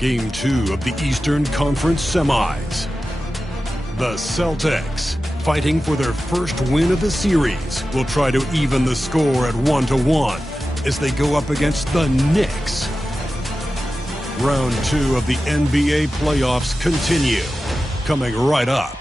Game 2 of the Eastern Conference Semis. The Celtics, fighting for their first win of the series, will try to even the score at 1-1 as they go up against the Knicks. Round 2 of the NBA playoffs continue, coming right up.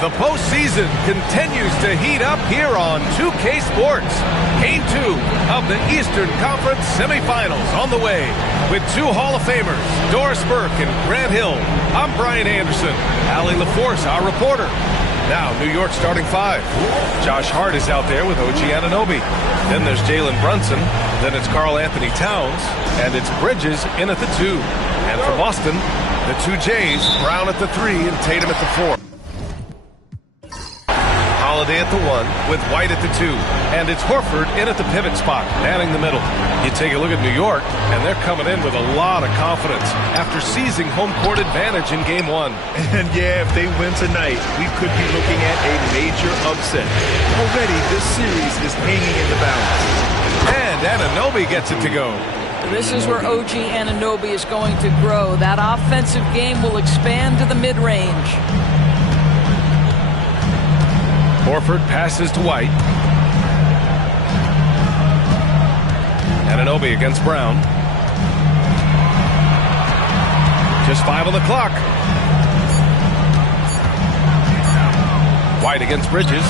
The postseason continues to heat up here on 2K Sports. Game 2 of the Eastern Conference semifinals on the way with two Hall of Famers, Doris Burke and Grant Hill. I'm Brian Anderson. Allie LaForce, our reporter. Now, New York starting five. Josh Hart is out there with OG Anunoby. Then there's Jalen Brunson. Then it's Karl Anthony Towns. And it's Bridges in at the 2. And for Boston, the two Jays, Brown at the 3 and Tatum at the 4. Holiday at the 1 with White at the 2. And it's Horford in at the pivot spot, manning the middle. You take a look at New York, and they're coming in with a lot of confidence after seizing home court advantage in Game 1. And yeah, if they win tonight, we could be looking at a major upset. Already, this series is hanging in the balance. And Anunoby gets it to go. This is where OG Anunoby is going to grow. That offensive game will expand to the mid-range. Horford passes to White. Anunoby against Brown. Just 5 on the clock. White against Bridges.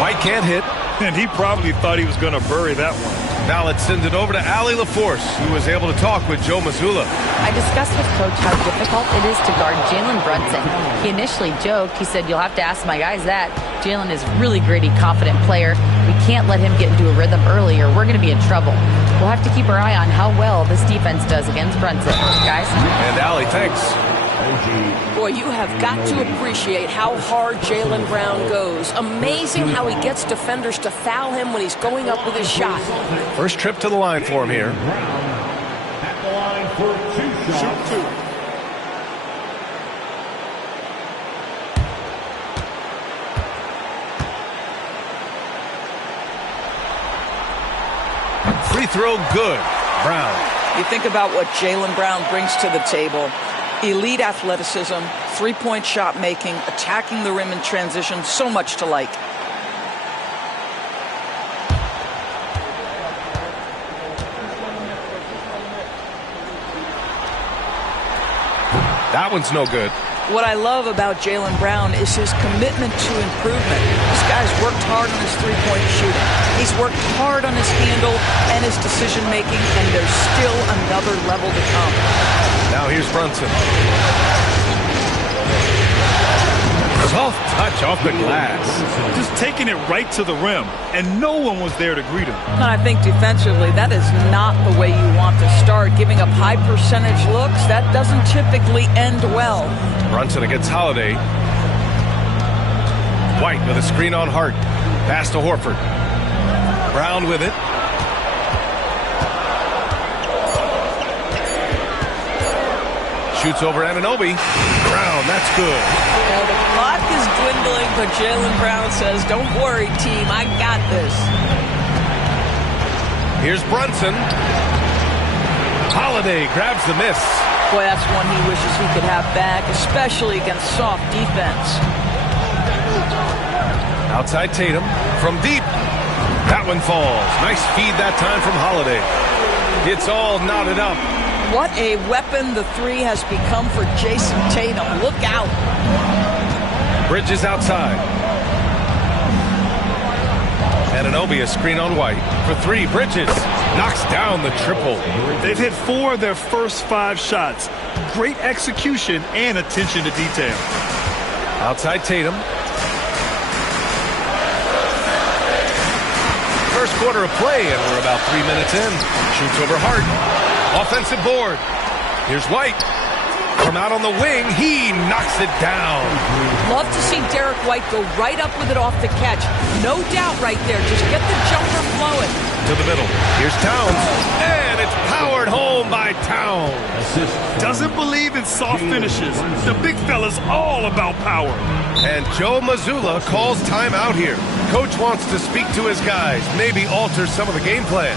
White can't hit. And he probably thought he was going to bury that one. Now let's send it over to Allie LaForce, who was able to talk with Joe Mazzulla. I discussed with Coach how difficult it is to guard Jalen Brunson. He initially joked. He said, "You'll have to ask my guys that." Jalen is a really gritty, confident player. We can't let him get into a rhythm early or we're going to be in trouble. We'll have to keep our eye on how well this defense does against Brunson. Guys? And Allie, thanks. Boy, you have got to appreciate how hard Jaylen Brown goes. Amazing how he gets defenders to foul him when he's going up with his shot. First trip to the line for him here. At the line for two shots. Shoot 2. Free throw good. Brown. You think about what Jaylen Brown brings to the table. Elite athleticism, three-point shot making, attacking the rim in transition, so much to like. That one's no good. What I love about Jaylen Brown is his commitment to improvement. This guy's worked hard on his three-point shooting. He's worked hard on his handle and his decision-making, and there's still another level to come. Now here's Brunson. Soft touch off the glass. Just taking it right to the rim, and no one was there to greet him. And I think defensively, that is not the way you want to start. Giving up high percentage looks, that doesn't typically end well. Brunson against Holiday. White with a screen on Hart. Pass to Horford. Brown with it. Shoots over Anunoby. Brown, that's good. Well, the clock is dwindling, but Jaylen Brown says, "Don't worry, team, I got this." Here's Brunson. Holiday grabs the miss. Boy, that's one he wishes he could have back, especially against soft defense. Outside Tatum from deep. That one falls. Nice feed that time from Holiday. It's all knotted up. What a weapon the three has become for Jason Tatum. Look out. Bridges outside. Anunoby a screen on White. For 3, Bridges knocks down the triple. They've hit 4 of their first 5 shots. Great execution and attention to detail. Outside Tatum. First quarter of play, and we're about 3 minutes in. Shoots over Hart. Offensive board. Here's White. From out on the wing, he knocks it down. Love to see Derek White go right up with it off the catch. No doubt right there. Just get the jumper flowing. To the middle. Here's Towns. And it's powered home by Towns. Doesn't believe in soft finishes. The big fella's all about power. And Joe Mazzulla calls timeout here. Coach wants to speak to his guys, maybe alter some of the game plan.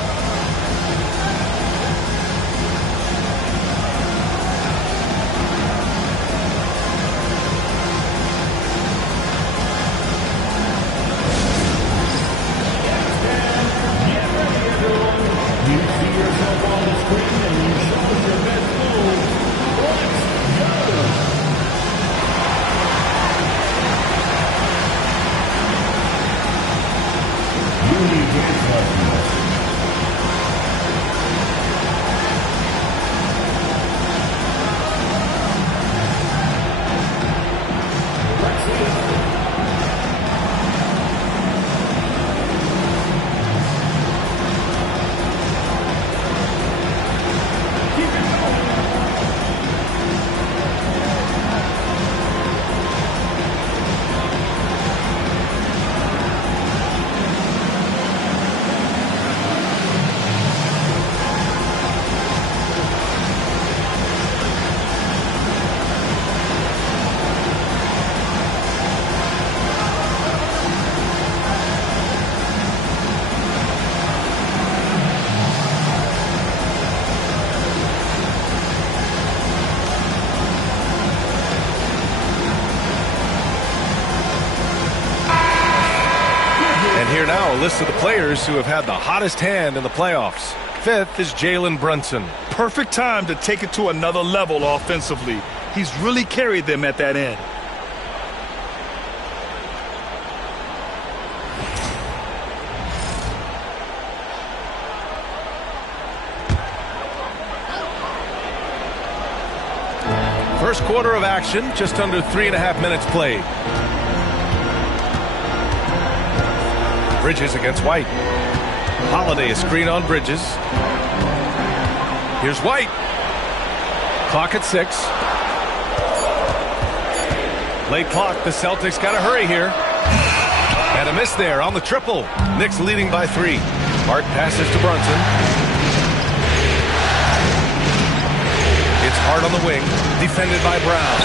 Julie Hansen. Here now, a list of the players who have had the hottest hand in the playoffs. Fifth is Jalen Brunson. Perfect time to take it to another level offensively. He's really carried them at that end. First quarter of action, just under 3.5 minutes played. Bridges against White. Holiday a screen on Bridges. Here's White. Clock at 6. Late clock. The Celtics got to hurry here. And a miss there on the triple. Knicks leading by 3. Hart passes to Brunson. It's Hart on the wing. Defended by Brown.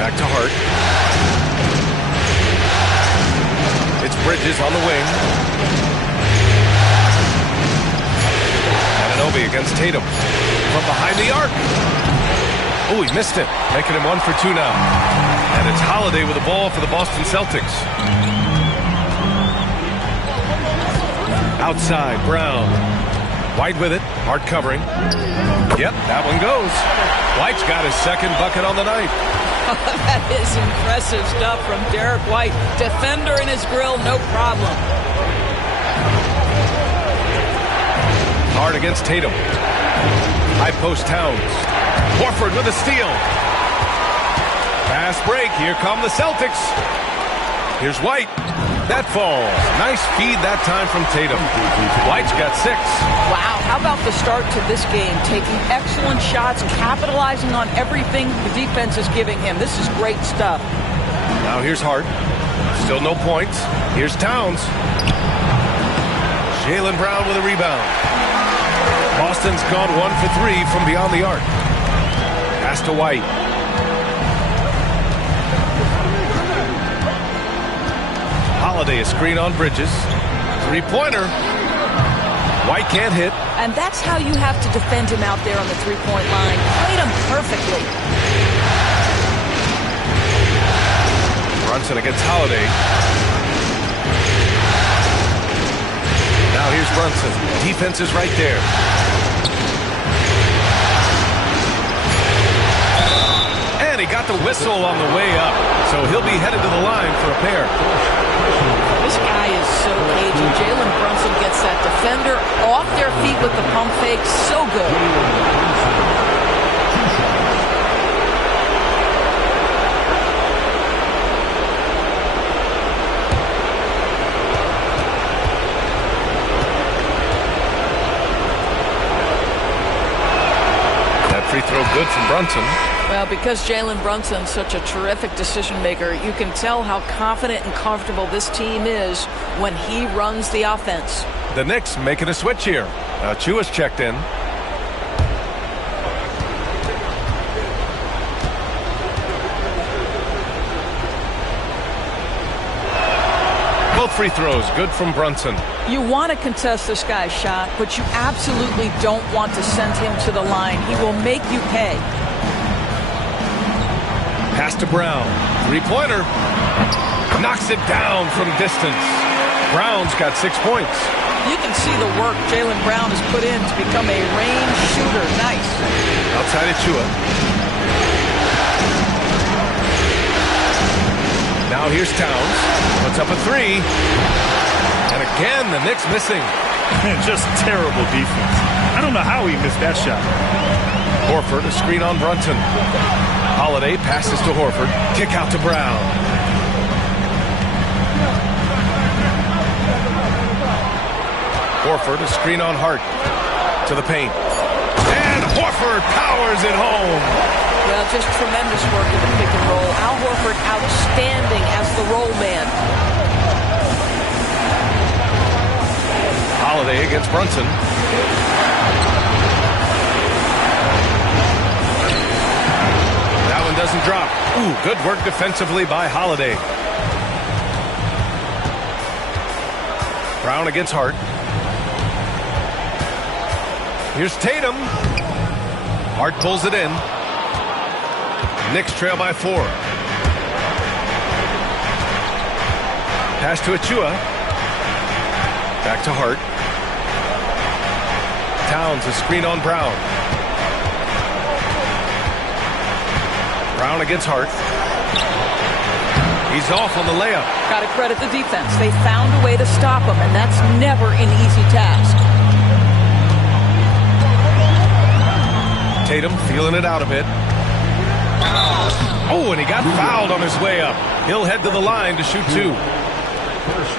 Back to Hart. It's Bridges on the wing. Anunoby against Tatum. From behind the arc. Oh, he missed it. Making him 1 for 2 now. And it's Holiday with the ball for the Boston Celtics. Outside, Brown. White with it. Hart covering. Yep, that one goes. White's got his second bucket on the night. That is impressive stuff from Derek White. Defender in his grill, no problem. Hard against Tatum. High post Towns. Horford with a steal. Fast break. Here come the Celtics. Here's White. That falls. Nice feed that time from Tatum. White's got 6. Wow, how about the start to this game? Taking excellent shots, capitalizing on everything the defense is giving him. This is great stuff. Now here's Hart. Still no points. Here's Towns. Jaylen Brown with a rebound. Boston's gone 1 for 3 from beyond the arc. Pass to White. Holiday a screen on Bridges. 3-pointer. White can't hit. And that's how you have to defend him out there on the three-point line. Played him perfectly. Brunson against Holiday. Now here's Brunson. Defense is right there. And he got the whistle on the way up. So he'll be headed to the line for a pair. This guy is so cagey. Jalen Brunson gets that defender off their feet with the pump fake. So good. That free throw good from Brunson. Well, because Jalen Brunson's such a terrific decision maker, you can tell how confident and comfortable this team is when he runs the offense. The Knicks making a switch here. Chua's checked in. Both free throws good from Brunson. You want to contest this guy's shot, but you absolutely don't want to send him to the line. He will make you pay. Pass to Brown. 3-pointer. Knocks it down from distance. Brown's got 6 points. You can see the work Jaylen Brown has put in to become a range shooter. Nice. Outside of Chua. Now here's Towns. Puts up a 3. And again, the Knicks missing. Just terrible defense. I don't know how he missed that shot. Horford, a screen on Brunson. Holiday passes to Horford. Kick out to Brown. Horford, a screen on Hart. To the paint. And Horford powers it home. Well, just tremendous work in the pick and roll. Al Horford outstanding as the roll man. Holiday against Brunson. That one doesn't drop. Ooh, good work defensively by Holiday. Brown against Hart. Here's Tatum. Hart pulls it in. Knicks trail by 4. Pass to Achua. Back to Hart. Towns, a screen on Brown. Brown against Hart. He's off on the layup. Got to credit the defense. They found a way to stop him, and that's never an easy task. Tatum feeling it out a bit. Oh, and he got fouled on his way up. He'll head to the line to shoot 2.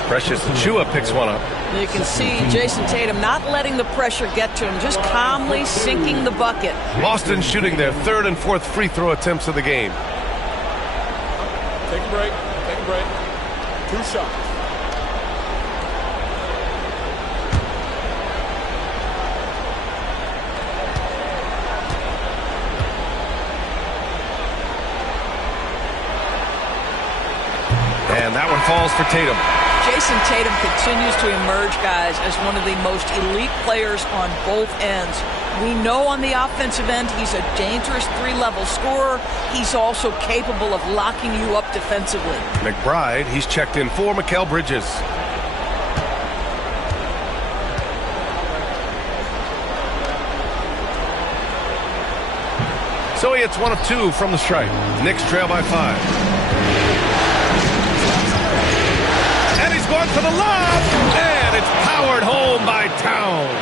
Precious Achua picks one up. You can see Jason Tatum not letting the pressure get to him, just calmly sinking the bucket. Boston shooting their 3rd and 4th free throw attempts of the game. Take a break. Take a break. 2 shots. And that one falls for Tatum. Jason Tatum continues to emerge, guys, as one of the most elite players on both ends. We know on the offensive end he's a dangerous 3-level scorer. He's also capable of locking you up defensively. McBride, he's checked in for Mikal Bridges. So he hits 1 of 2 from the stripe. Knicks trail by 5. Going for the lob, and it's powered home by Towns.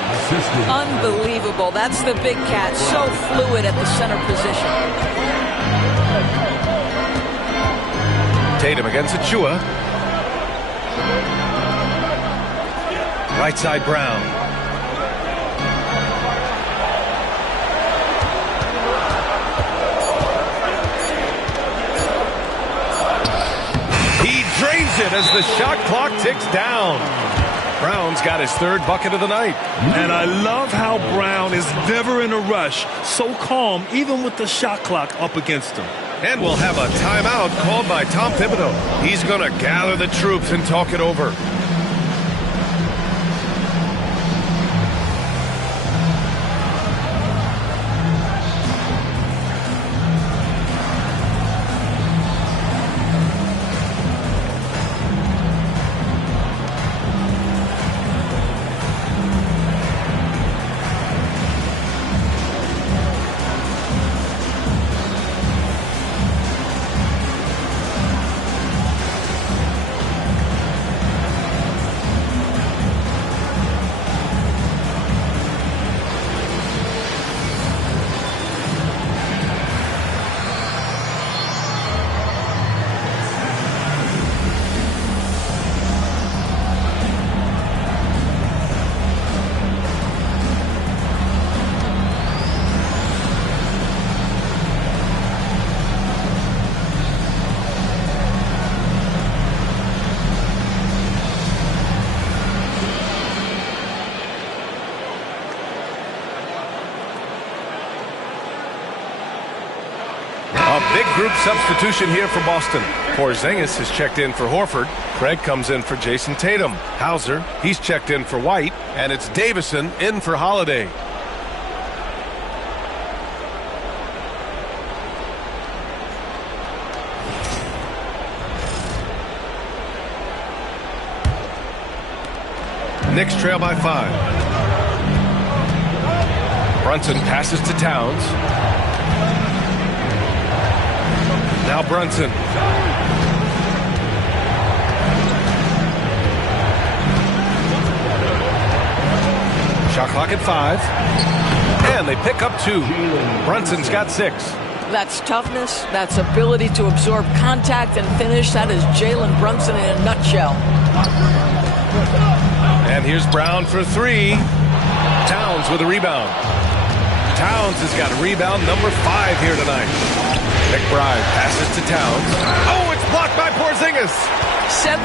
Unbelievable. That's the big cat. So fluid at the center position. Tatum against Achua. Right side Brown. Drains it as the shot clock ticks down. Brown's got his 3rd bucket of the night. And I love how Brown is never in a rush, so calm even with the shot clock up against him. And we'll have a timeout called by Tom Thibodeau. He's going to gather the troops and talk it over. Big group substitution here for Boston. Porzingis has checked in for Horford. Craig comes in for Jason Tatum. Hauser, he's checked in for White. And it's Davison in for Holiday. Knicks trail by 5. Brunson passes to Towns. Now Brunson. Shot clock at 5. And they pick up 2. Brunson's got 6. That's toughness. That's ability to absorb contact and finish. That is Jalen Brunson in a nutshell. And here's Brown for 3. Towns with a rebound. Towns has got rebound number 5 here tonight. McBride passes to Towns. Oh, it's blocked by Porzingis. 7'6"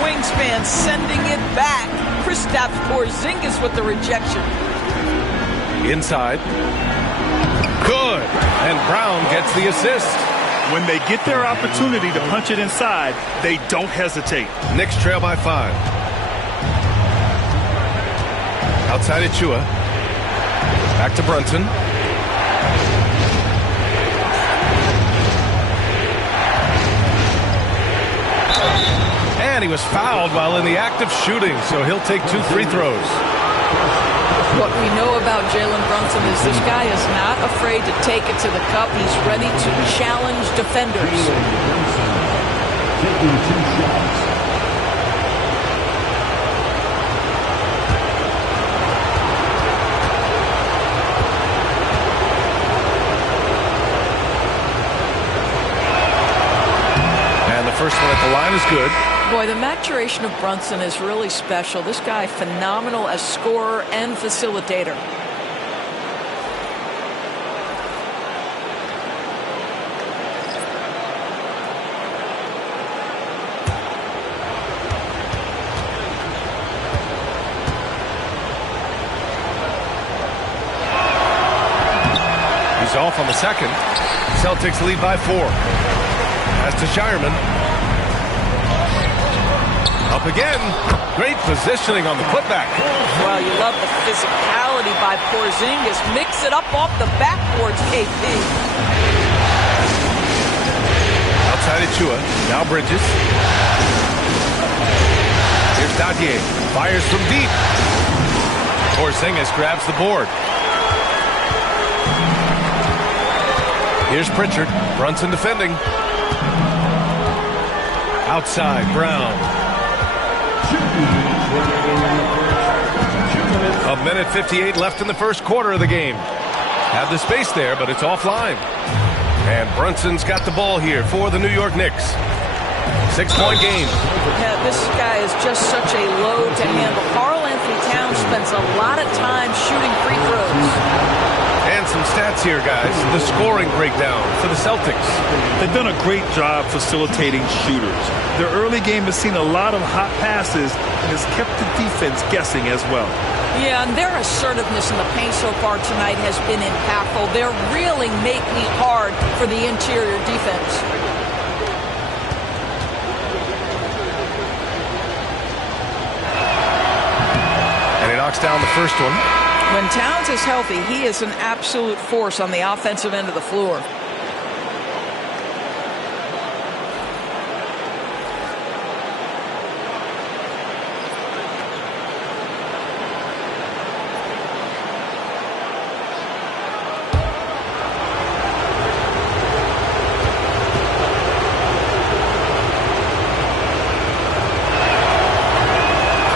wingspan, sending it back. Kristaps Porzingis with the rejection. Inside. Good. And Brown gets the assist. When they get their opportunity to punch it inside, they don't hesitate. Knicks trail by 5. Outside Achua. Back to Brunson. And he was fouled while in the act of shooting, so he'll take 2 free throws. What we know about Jalen Brunson is this guy is not afraid to take it to the cup. He's ready to challenge defenders. Taking 2 shots. And the first one at the line is good. Boy, the maturation of Brunson is really special. This guy, phenomenal as scorer and facilitator. He's off on the second. Celtics lead by 4. As to Shireman. Up again. Great positioning on the putback. Well, you love the physicality by Porzingis. Mix it up off the backboards, KP. Outside Achua. Now Bridges. Here's Dadier. Fires from deep. Porzingis grabs the board. Here's Pritchard. Brunson defending. Outside Brown. 1:58 left in the first quarter of the game. Have the space there, but it's offline. And Brunson's got the ball here for the New York Knicks. 6-point game. Yeah, this guy is just such a load to handle. Karl Anthony Towns spends a lot of time shooting free throws. And some stats here, guys. The scoring breakdown for the Celtics. They've done a great job facilitating shooters. Their early game has seen a lot of hot passes and has kept the defense guessing as well. Yeah, and their assertiveness in the paint so far tonight has been impactful. They're really making it hard for the interior defense. And he knocks down the first one. When Towns is healthy, he is an absolute force on the offensive end of the floor.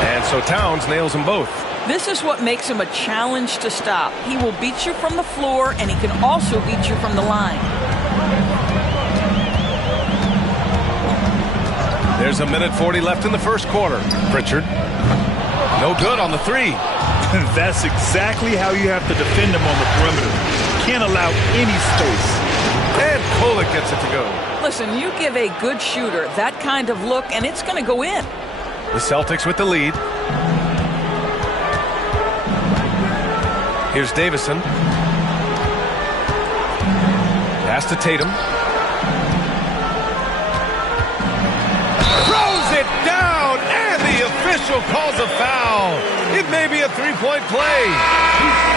And so Towns nails them both. This is what makes him a challenge to stop. He will beat you from the floor, and he can also beat you from the line. There's 1:40 left in the first quarter. Pritchard. No good on the 3. That's exactly how you have to defend him on the perimeter. Can't allow any space. And Kolek gets it to go. Listen, you give a good shooter that kind of look, and it's going to go in. The Celtics with the lead. Here's Davison. Pass to Tatum. Throws it down, and the official calls a foul. It may be a 3-point play.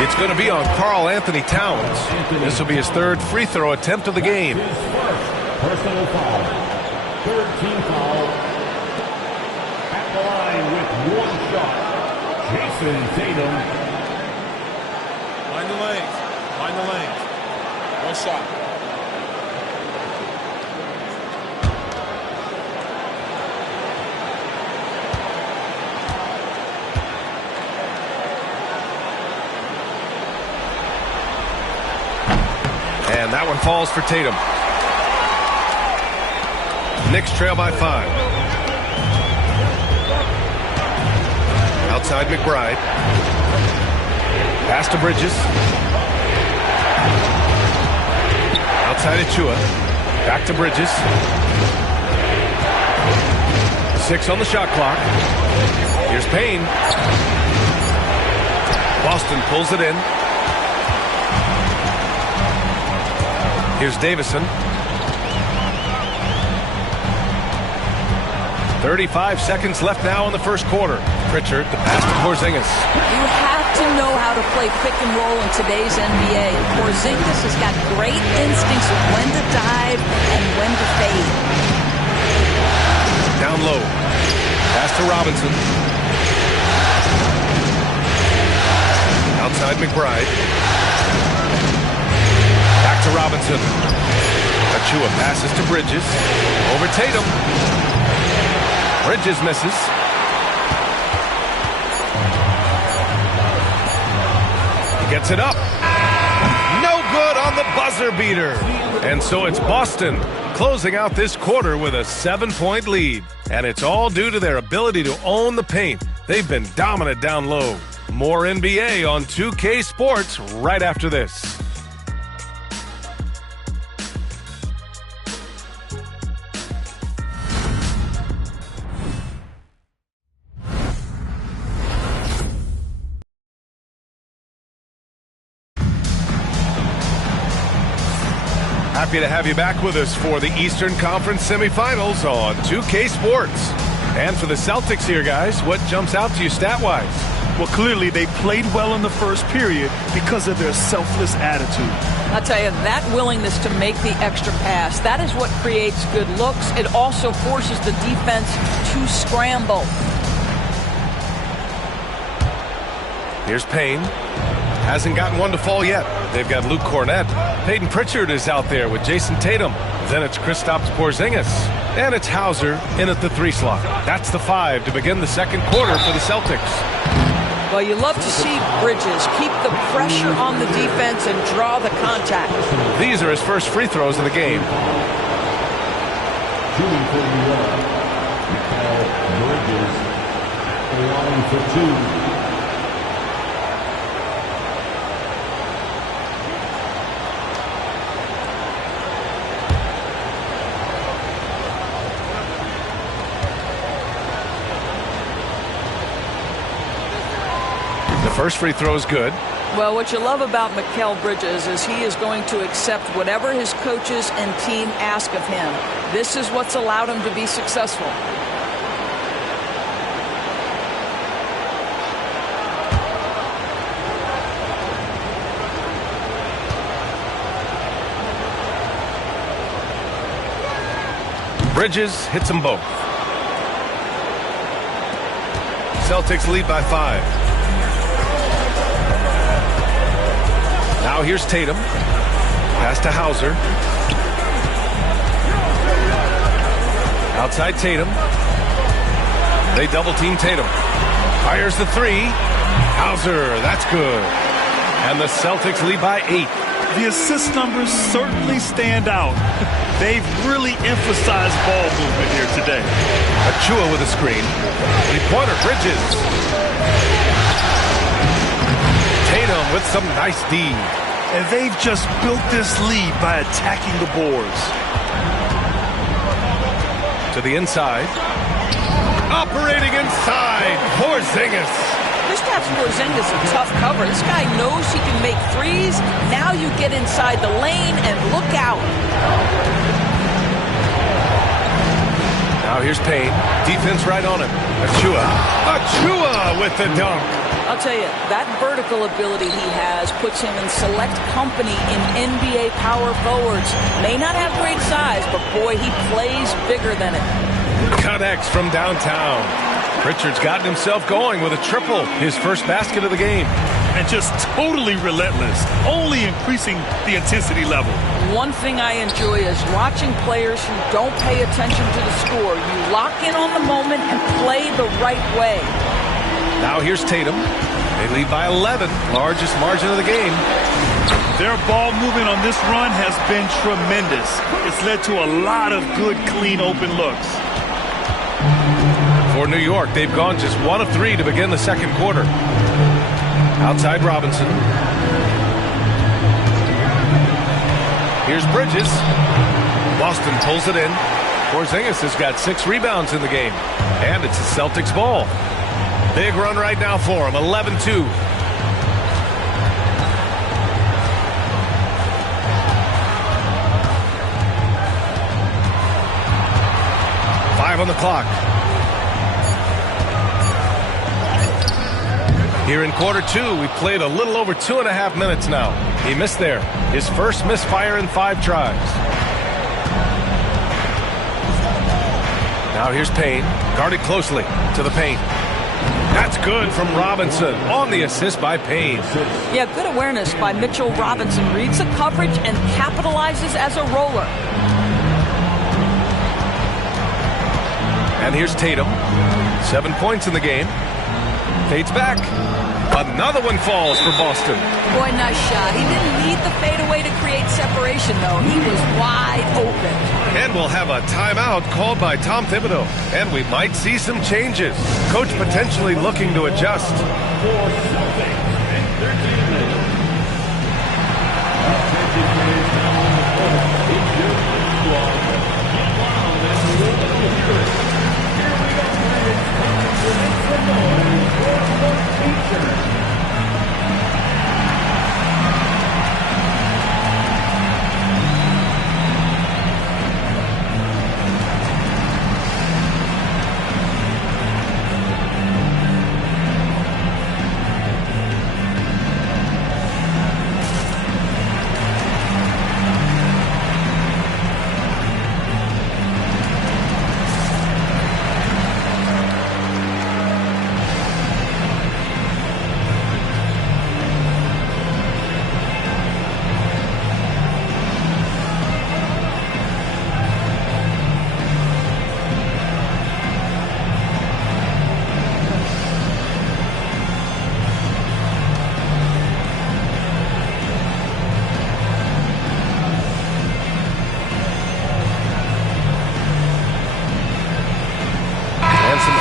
It's going to be on Karl Anthony Towns. This will be his 3rd free throw attempt of the game. Personal foul. 3rd team foul. At the line with 1 shot. Jason Tatum. Line the lanes. Line the lanes. 1 shot. And that one falls for Tatum. Knicks trail by 5. Outside McBride. Pass to Bridges. Outside Achua. Back to Bridges. 6 on the shot clock. Here's Payne. Boston pulls it in. Here's Davison. 35 seconds left now in the first quarter. Pritchard, the pass to Porzingis. You have to know how to play pick and roll in today's NBA. Porzingis has got great instincts of when to dive and when to fade. Down low. Pass to Robinson. Outside McBride. Back to Robinson. Achua passes to Bridges. Over Tatum. Bridges misses. He gets it up. No good on the buzzer beater. And so it's Boston closing out this quarter with a 7-point lead. And it's all due to their ability to own the paint. They've been dominant down low. More NBA on 2K Sports right after this. Happy to have you back with us for the Eastern Conference semifinals on 2K Sports. And for the Celtics here, guys, what jumps out to you stat-wise? Well, clearly they played well in the first period because of their selfless attitude. I'll tell you, that willingness to make the extra pass, that is what creates good looks. It also forces the defense to scramble. Here's Payne. Hasn't gotten one to fall yet. They've got Luke Cornett. Peyton Pritchard is out there with Jason Tatum. Then it's Kristaps Porzingis. And it's Hauser in at the 3 slot. That's the 5 to begin the second quarter for the Celtics. Well, you love to see Bridges keep the pressure on the defense and draw the contact. These are his first free throws of the game. Shooting for New York, Bridges, line for 2. First free throw is good. Well, what you love about Mikal Bridges is he is going to accept whatever his coaches and team ask of him. This is what's allowed him to be successful. Bridges hits them both. Celtics lead by 5. Now here's Tatum. Pass to Hauser. Outside Tatum. They double team Tatum. Fires the 3. Hauser, that's good. And the Celtics lead by 8. The assist numbers certainly stand out. They've really emphasized ball movement here today. Achua with a screen. 3-pointer, Bridges. Tatum with some nice D. And they've just built this lead by attacking the boards. To the inside. Operating inside. Porzingis. Kristaps Porzingis is a tough cover. This guy knows he can make threes. Now you get inside the lane and look out. Now here's Payne. Defense right on him. Achua with the dunk. I'll tell you, that vertical ability he has puts him in select company in NBA power forwards. May not have great size, but boy, he plays bigger than it. Connects from downtown. Pritchard's gotten himself going with a triple, his first basket of the game. And just totally relentless, only increasing the intensity level. One thing I enjoy is watching players who don't pay attention to the score. You lock in on the moment and play the right way. Now here's Tatum. They lead by 11, largest margin of the game. Their ball movement on this run has been tremendous. It's led to a lot of good, clean, open looks. For New York, they've gone just 1 of 3 to begin the second quarter. Outside Robinson. Here's Bridges. Boston pulls it in. Porzingis has got 6 rebounds in the game. And it's the Celtics ball. Big run right now for him, 11-2. On the clock. Here in quarter 2, we played a little over 2.5 minutes now. He missed there. His first misfire in 5 tries. Now here's Payne. Guarded closely to the paint. That's good from Robinson on the assist by Payne. Yeah, good awareness by Mitchell Robinson. Reads the coverage and capitalizes as a roller. And here's Tatum. 7 points in the game. Fades back. Another one falls for Boston. Boy, nice shot. He didn't need the fadeaway to create separation, though. He was wide open. And we'll have a timeout called by Tom Thibodeau. And we might see some changes. Coach potentially looking to adjust.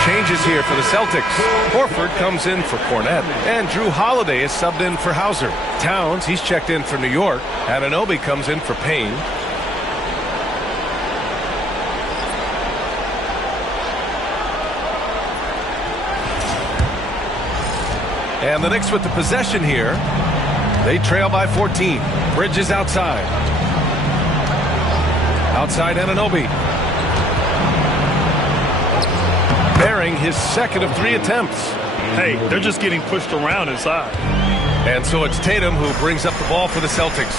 Changes here for the Celtics. Horford comes in for Cornette, and Drew Holiday is subbed in for Hauser. Towns, he's checked in for New York. Anunoby comes in for Payne. And the Knicks with the possession here. They trail by 14. Bridges outside. Outside Anunoby. Bearing his second of 3 attempts. Hey, they're just getting pushed around inside. And so it's Tatum who brings up the ball for the Celtics.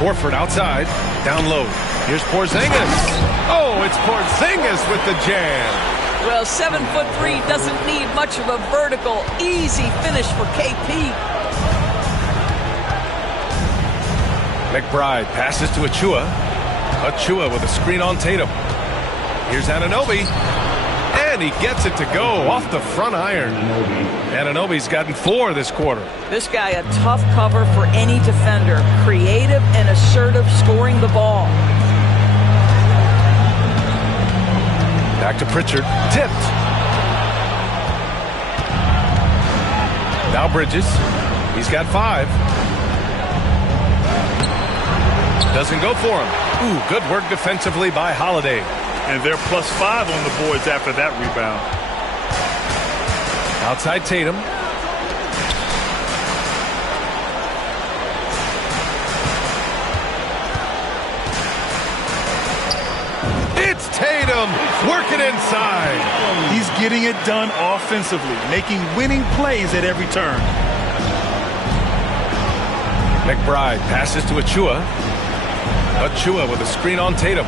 Horford outside, down low. Here's Porzingis. Oh, it's Porzingis with the jam. Well, 7'3" doesn't need much of a vertical, easy finish for KP. McBride passes to Achua. Achua with a screen on Tatum. Here's Anunoby. And he gets it to go off the front iron. Anunoby's gotten 4 this quarter. This guy a tough cover for any defender. Creative and assertive scoring the ball. Back to Pritchard. Tipped. Now Bridges. He's got 5. Doesn't go for him. Ooh, good work defensively by Holiday. And they're +5 on the boards after that rebound. Outside Tatum. It's Tatum working inside. He's getting it done offensively, making winning plays at every turn. McBride passes to Achua. Achua with a screen on Tatum.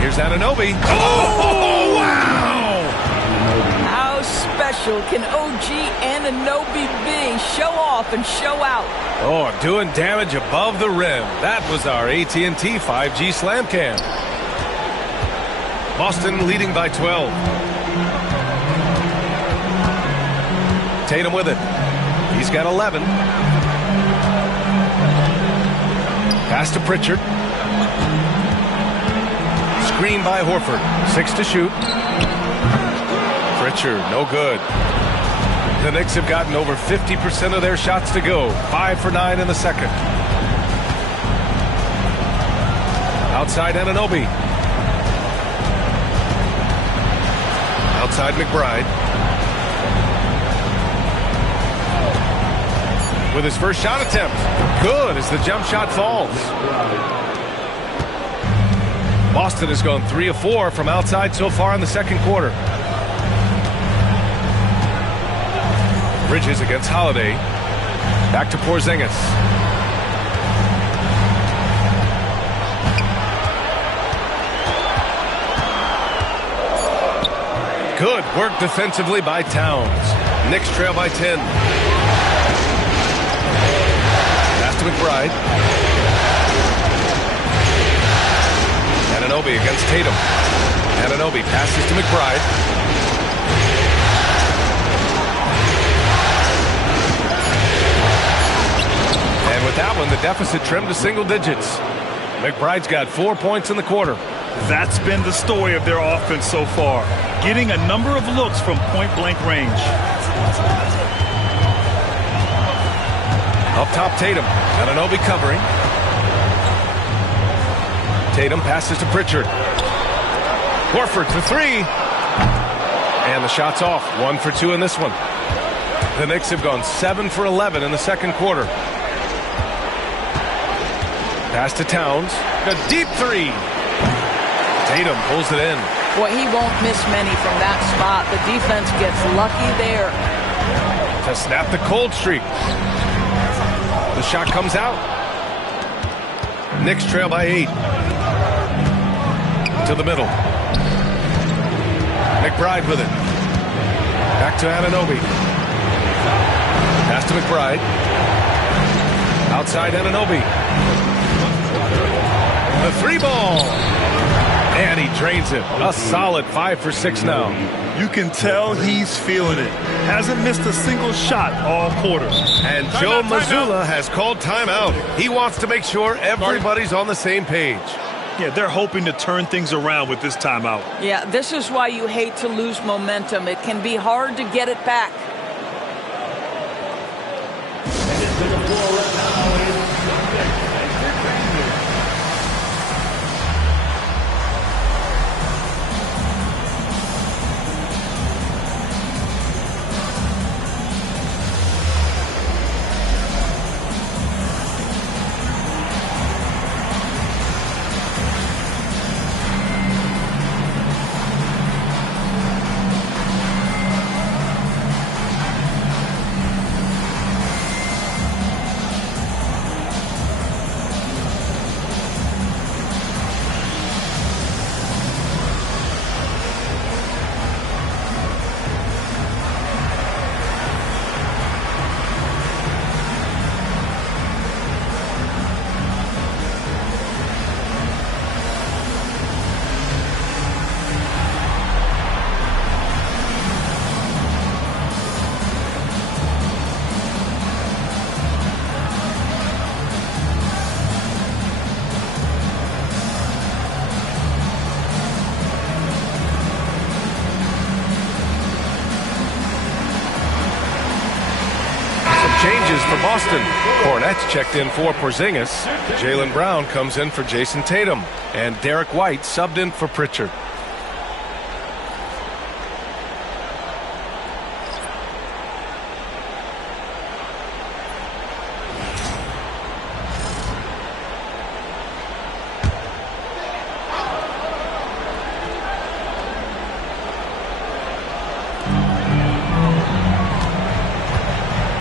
Here's Anunoby. Oh, wow! How special can OG Anunoby be? Show off and show out. Oh, doing damage above the rim. That was our AT&T 5G Slam Cam. Boston leading by 12. Tatum with it. He's got 11. Pass to Pritchard. Screen by Horford. 6 to shoot. Pritchard, no good. The Knicks have gotten over 50% of their shots to go. 5 for 9 in the second. Outside Anunoby. Outside McBride. With his first shot attempt. Good as the jump shot falls. Boston has gone 3 of 4 from outside so far in the second quarter. Bridges against Holiday. Back to Porzingis. Good work defensively by Towns. Knicks trail by 10. Pass to McBride. Anunoby against Tatum. Anunoby passes to McBride. And with that one, the deficit trimmed to single digits. McBride's got 4 points in the quarter. That's been the story of their offense so far. Getting a number of looks from point-blank range. Up top, Tatum. Anunoby covering. Tatum passes to Pritchard. Horford for 3. And the shot's off. 1 for 2 in this one. The Knicks have gone 7 for 11 in the second quarter. Pass to Towns. A deep 3. Tatum pulls it in. Well, he won't miss many from that spot. The defense gets lucky there. To snap the cold streak. The shot comes out. Knicks trail by 8. To the middle. McBride with it. Back to Anunoby. Pass to McBride. Outside Anunoby. The 3 ball. And he drains it. A solid 5 for 6 now. You can tell he's feeling it. Hasn't missed a single shot all quarter. And Joe Mazzulla has called timeout. He wants to make sure everybody's on the same page. Yeah, they're hoping to turn things around with this timeout. Yeah, this is why you hate to lose momentum. It can be hard to get it back. Changes for Boston. Cornette's checked in for Porzingis. Jaylen Brown comes in for Jason Tatum. And Derek White subbed in for Pritchard.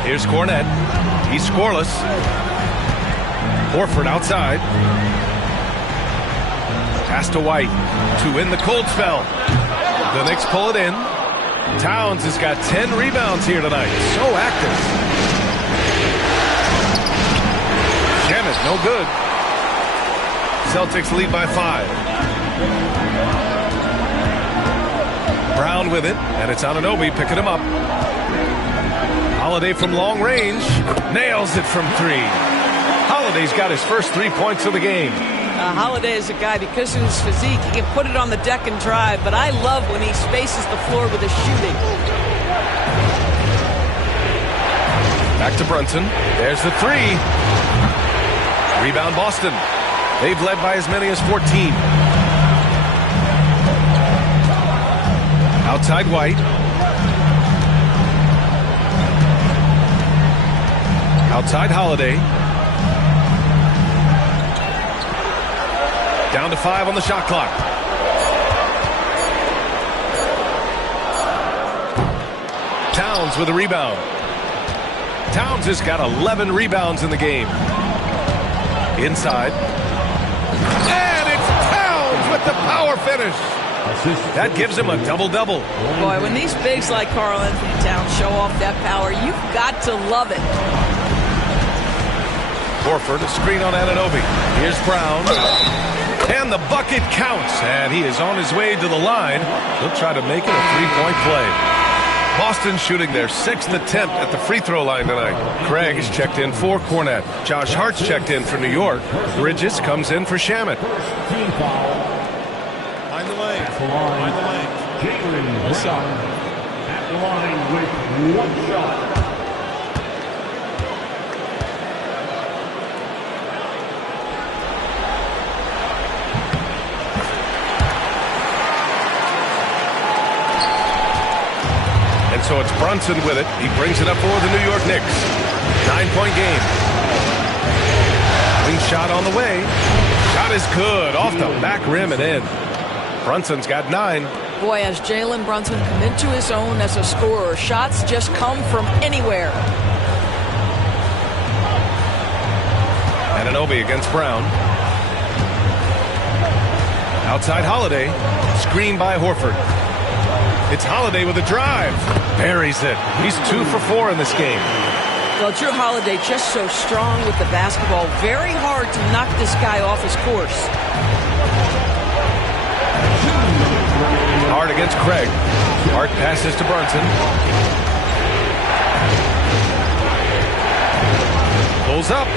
Here's Cornette. He's scoreless. Horford outside. Pass to White to win the cold spell. The Knicks pull it in. Towns has got 10 rebounds here tonight. So active. Janet, no good. Celtics lead by 5. Brown with it, and it's Anunoby picking him up. Holiday from long range. Nails it from 3. Holiday's got his first 3 points of the game. Holiday is a guy, because of his physique, he can put it on the deck and drive, but I love when he spaces the floor with his shooting. Back to Brunson. There's the three. Rebound Boston. They've led by as many as 14. Outside White. Outside Holiday. Down to 5 on the shot clock. Towns with a rebound. Towns has got 11 rebounds in the game. Inside. And it's Towns with the power finish. That gives him a double-double. Boy, when these bigs like Karl Anthony Towns show off that power, you've got to love it. Horford, a screen on Anunoby. Here's Brown. And the bucket counts. And he is on his way to the line. He'll try to make it a three-point play. Boston shooting their 6th attempt at the free throw line tonight. Craig is checked in for Cornette. Josh Hart's checked in for New York. Bridges comes in for Shamet. Behind the lane. Behind the lane. Jalen Brown at the line with 1 shot. So it's Brunson with it. He brings it up for the New York Knicks. 9-point game. Wing shot on the way. Shot is good. Off the back rim and in. Brunson's got 9. Boy, as Jalen Brunson come into his own as a scorer, shots just come from anywhere. Anunoby against Brown. Outside Holiday. Screen by Horford. It's Holiday with a drive. Buries it. He's 2 for 4 in this game. Well, Drew Holiday just so strong with the basketball. Very hard to knock this guy off his course. Hart against Craig. Hart passes to Brunson. Pulls up.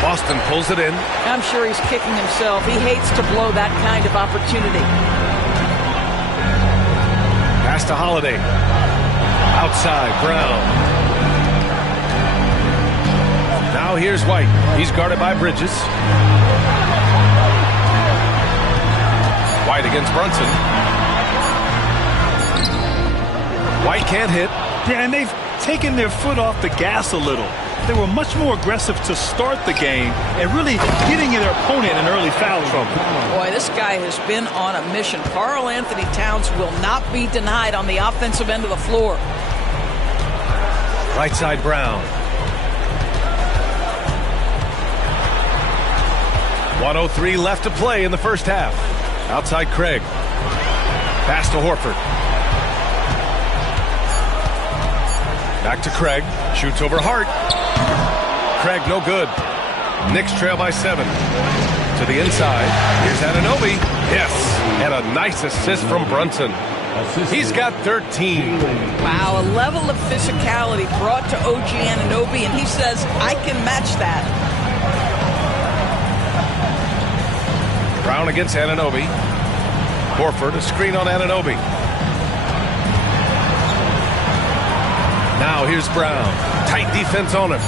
Boston pulls it in. I'm sure he's kicking himself. He hates to blow that kind of opportunity. Pass to Holiday. Outside, Brown. Now here's White. He's guarded by Bridges. White against Brunson. White can't hit. Yeah, and they've taken their foot off the gas a little. They were much more aggressive to start the game and really getting their opponent in early foul trouble. Boy, this guy has been on a mission. Karl Anthony Towns will not be denied on the offensive end of the floor. Right side, Brown. 1:03 left to play in the first half. Outside Craig. Pass to Horford. Back to Craig. Shoots over Hart. Craig no good. Knicks trail by 7. To the inside. Here's Anunoby. Yes. And a nice assist from Brunson. He's got 13. Wow, a level of physicality brought to OG Anunoby, and he says, I can match that. Brown against Anunoby. Horford, a screen on Anunoby. Now here's Brown. Tight defense on him.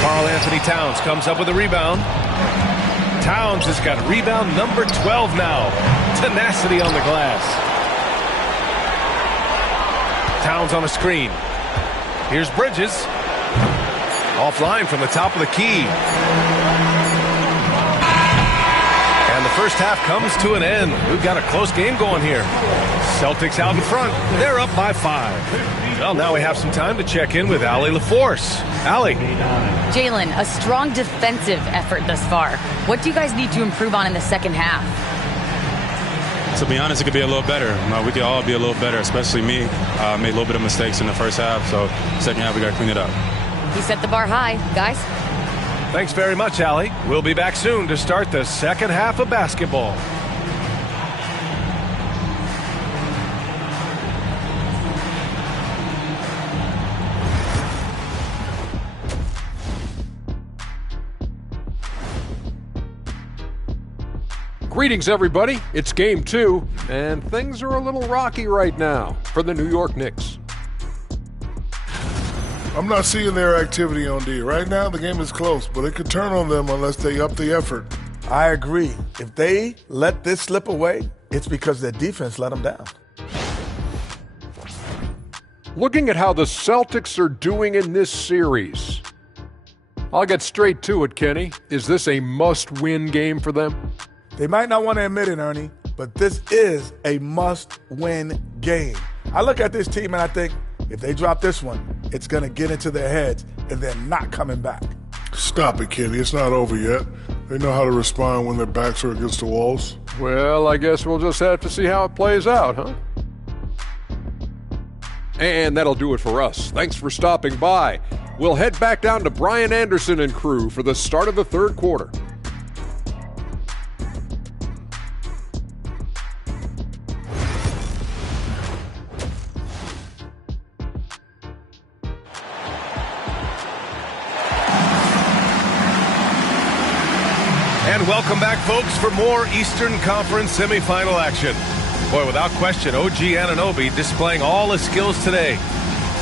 Karl Anthony Towns comes up with a rebound. Towns has got rebound number 12 now. Tenacity on the glass. Towns on a screen. Here's Bridges. Offline from the top of the key. And the first half comes to an end. We've got a close game going here. Celtics out in front. They're up by 5. Well, now we have some time to check in with Allie LaForce. Allie. Jalen, a strong defensive effort thus far. What do you guys need to improve on in the second half? To be honest, it could be a little better. We could all be a little better, especially me. Made a little bit of mistakes in the first half, so second half we got to clean it up. He set the bar high, guys. Thanks very much, Allie. We'll be back soon to start the second half of basketball. Greetings, everybody. It's Game 2, and things are a little rocky right now for the New York Knicks. I'm not seeing their activity on D. Right now, the game is close, but it could turn on them unless they up the effort. I agree. If they let this slip away, it's because their defense let them down. Looking at how the Celtics are doing in this series, I'll get straight to it, Kenny. Is this a must-win game for them? They might not want to admit it, Ernie, but this is a must-win game. I look at this team and I think, if they drop this one, it's going to get into their heads and they're not coming back. Stop it, Kenny. It's not over yet. They know how to respond when their backs are against the walls. Well, I guess we'll just have to see how it plays out, huh? And that'll do it for us. Thanks for stopping by. We'll head back down to Brian Anderson and crew for the start of the third quarter. And welcome back, folks, for more Eastern Conference semifinal action. Boy, without question, OG Anunoby displaying all his skills today.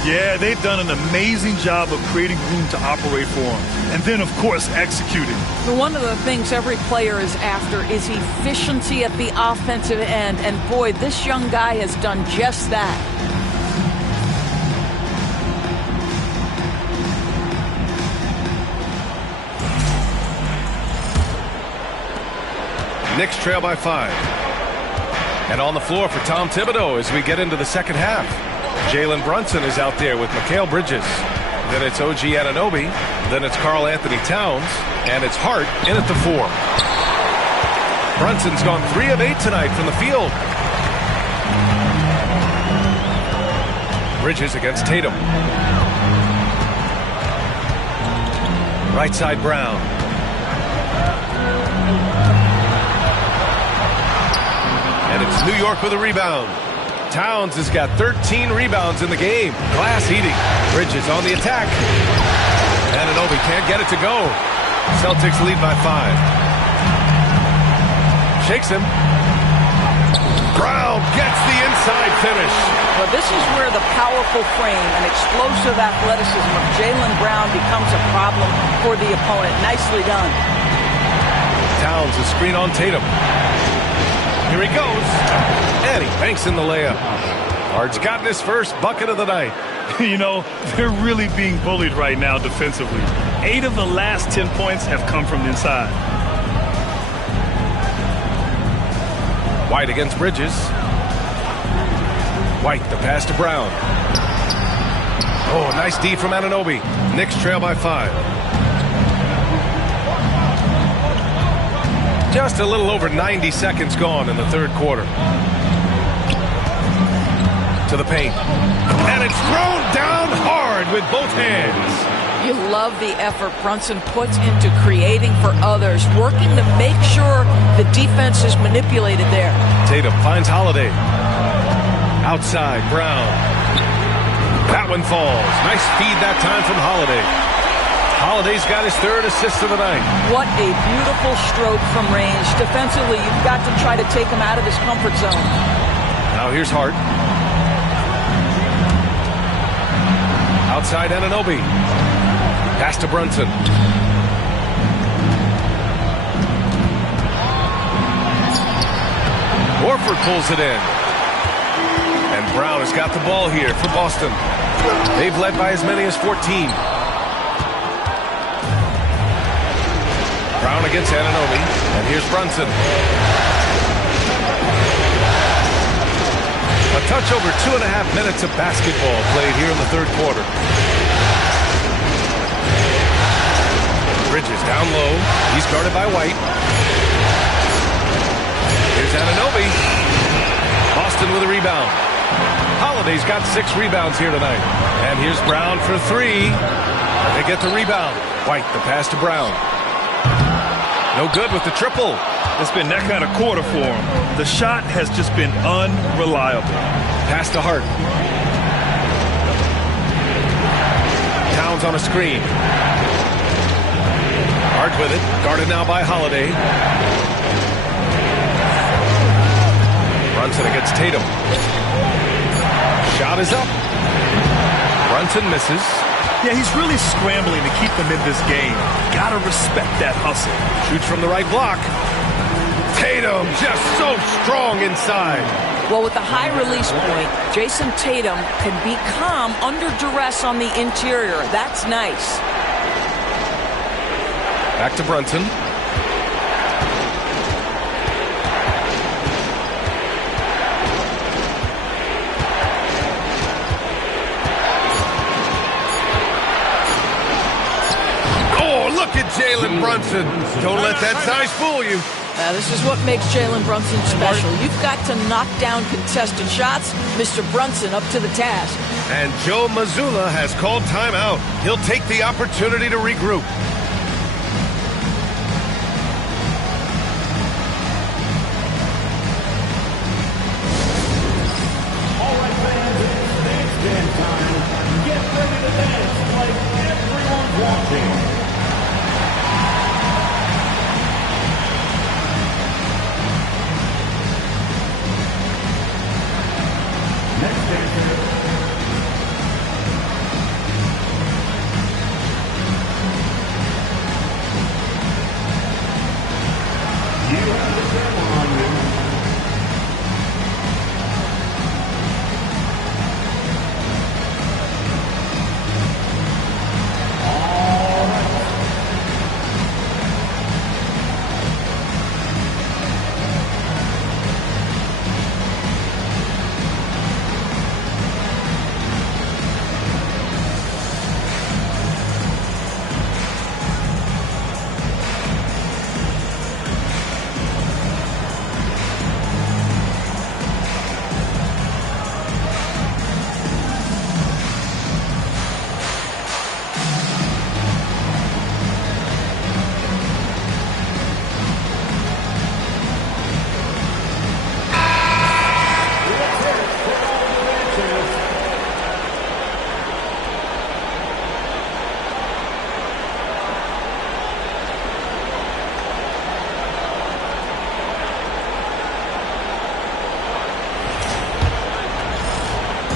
Yeah, they've done an amazing job of creating room to operate for him. And then, of course, executing. One of the things every player is after is efficiency at the offensive end. And boy, this young guy has done just that. Knicks trail by 5. And on the floor for Tom Thibodeau as we get into the second half. Jalen Brunson is out there with Mikal Bridges. Then it's OG Anunoby. Then it's Karl Anthony Towns. And it's Hart in at the 4. Brunson's gone 3 of 8 tonight from the field. Bridges against Tatum. Right side Brown. And it's New York with a rebound. Towns has got 13 rebounds in the game. Glass eating. Bridges on the attack. Anunoby can't get it to go. Celtics lead by 5. Shakes him. Brown gets the inside finish. Well, this is where the powerful frame and explosive athleticism of Jaylen Brown becomes a problem for the opponent. Nicely done. Towns a screen on Tatum. Here he goes, and he banks in the layup. Hard's gotten his first bucket of the night. You know, they're really being bullied right now defensively. 8 of the last 10 points have come from inside. White against Bridges. White, the pass to Brown. Oh, nice D from Anunoby. Knicks trail by 5. Just a little over 90 seconds gone in the third quarter. To the paint. And it's thrown down hard with both hands. You love the effort Brunson puts into creating for others, working to make sure the defense is manipulated there. Tatum finds Holiday. Outside, Brown. That one falls. Nice feed that time from Holiday. Holiday's got his 3rd assist of the night. What a beautiful stroke from range. Defensively, you've got to try to take him out of his comfort zone. Now here's Hart. Outside Anunoby. Pass to Brunson. Horford pulls it in. And Brown has got the ball here for Boston. They've led by as many as 14. Brown against Anunoby, and here's Brunson. A touch over 2.5 minutes of basketball played here in the third quarter. Bridges down low. He's guarded by White. Here's Anunoby. Boston with a rebound. Holiday's got 6 rebounds here tonight. And here's Brown for 3. They get the rebound. White, the pass to Brown. No good with the triple. It's been that kind of quarter for him. The shot has just been unreliable. Pass to Hart. Towns on a screen. Hart with it. Guarded now by Holiday. Brunson against Tatum. Shot is up. Brunson misses. Yeah, he's really scrambling to keep them in this game. Gotta respect that hustle. Shoots from the right block. Tatum just so strong inside. Well, with the high release point, Jason Tatum can be calm under duress on the interior. That's nice. Back to Brunson. Look at Jalen Brunson. Don't let that size fool you. This is what makes Jalen Brunson special. You've got to knock down contested shots. Mr. Brunson up to the task. And Joe Mazzulla has called timeout. He'll take the opportunity to regroup. All right, fans, it's dance time. Get ready to dance like everyone's watching.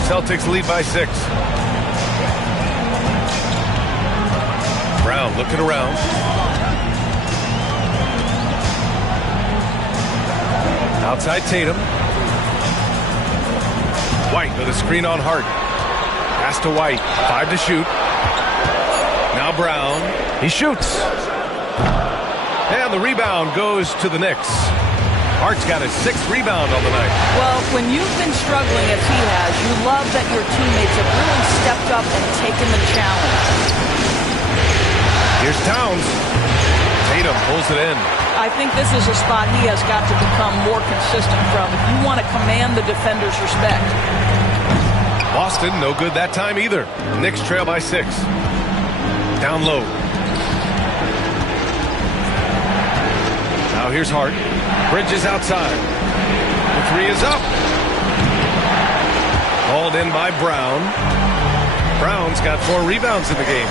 Celtics lead by 6. Brown looking around. Outside Tatum. White with a screen on Hart. Pass to White. 5 to shoot. Now Brown. He shoots. And the rebound goes to the Knicks. Hart's got his 6th rebound on the night. Well, when you've been struggling as he has, you love that your teammates have really stepped up and taken the challenge. Here's Towns. Tatum pulls it in. I think this is a spot he has got to become more consistent from if you want to command the defender's respect. Boston, no good that time either. Knicks trail by 6. Down low. Now here's Hart. Bridges outside. The 3 is up. Hauled in by Brown. Brown's got 4 rebounds in the game.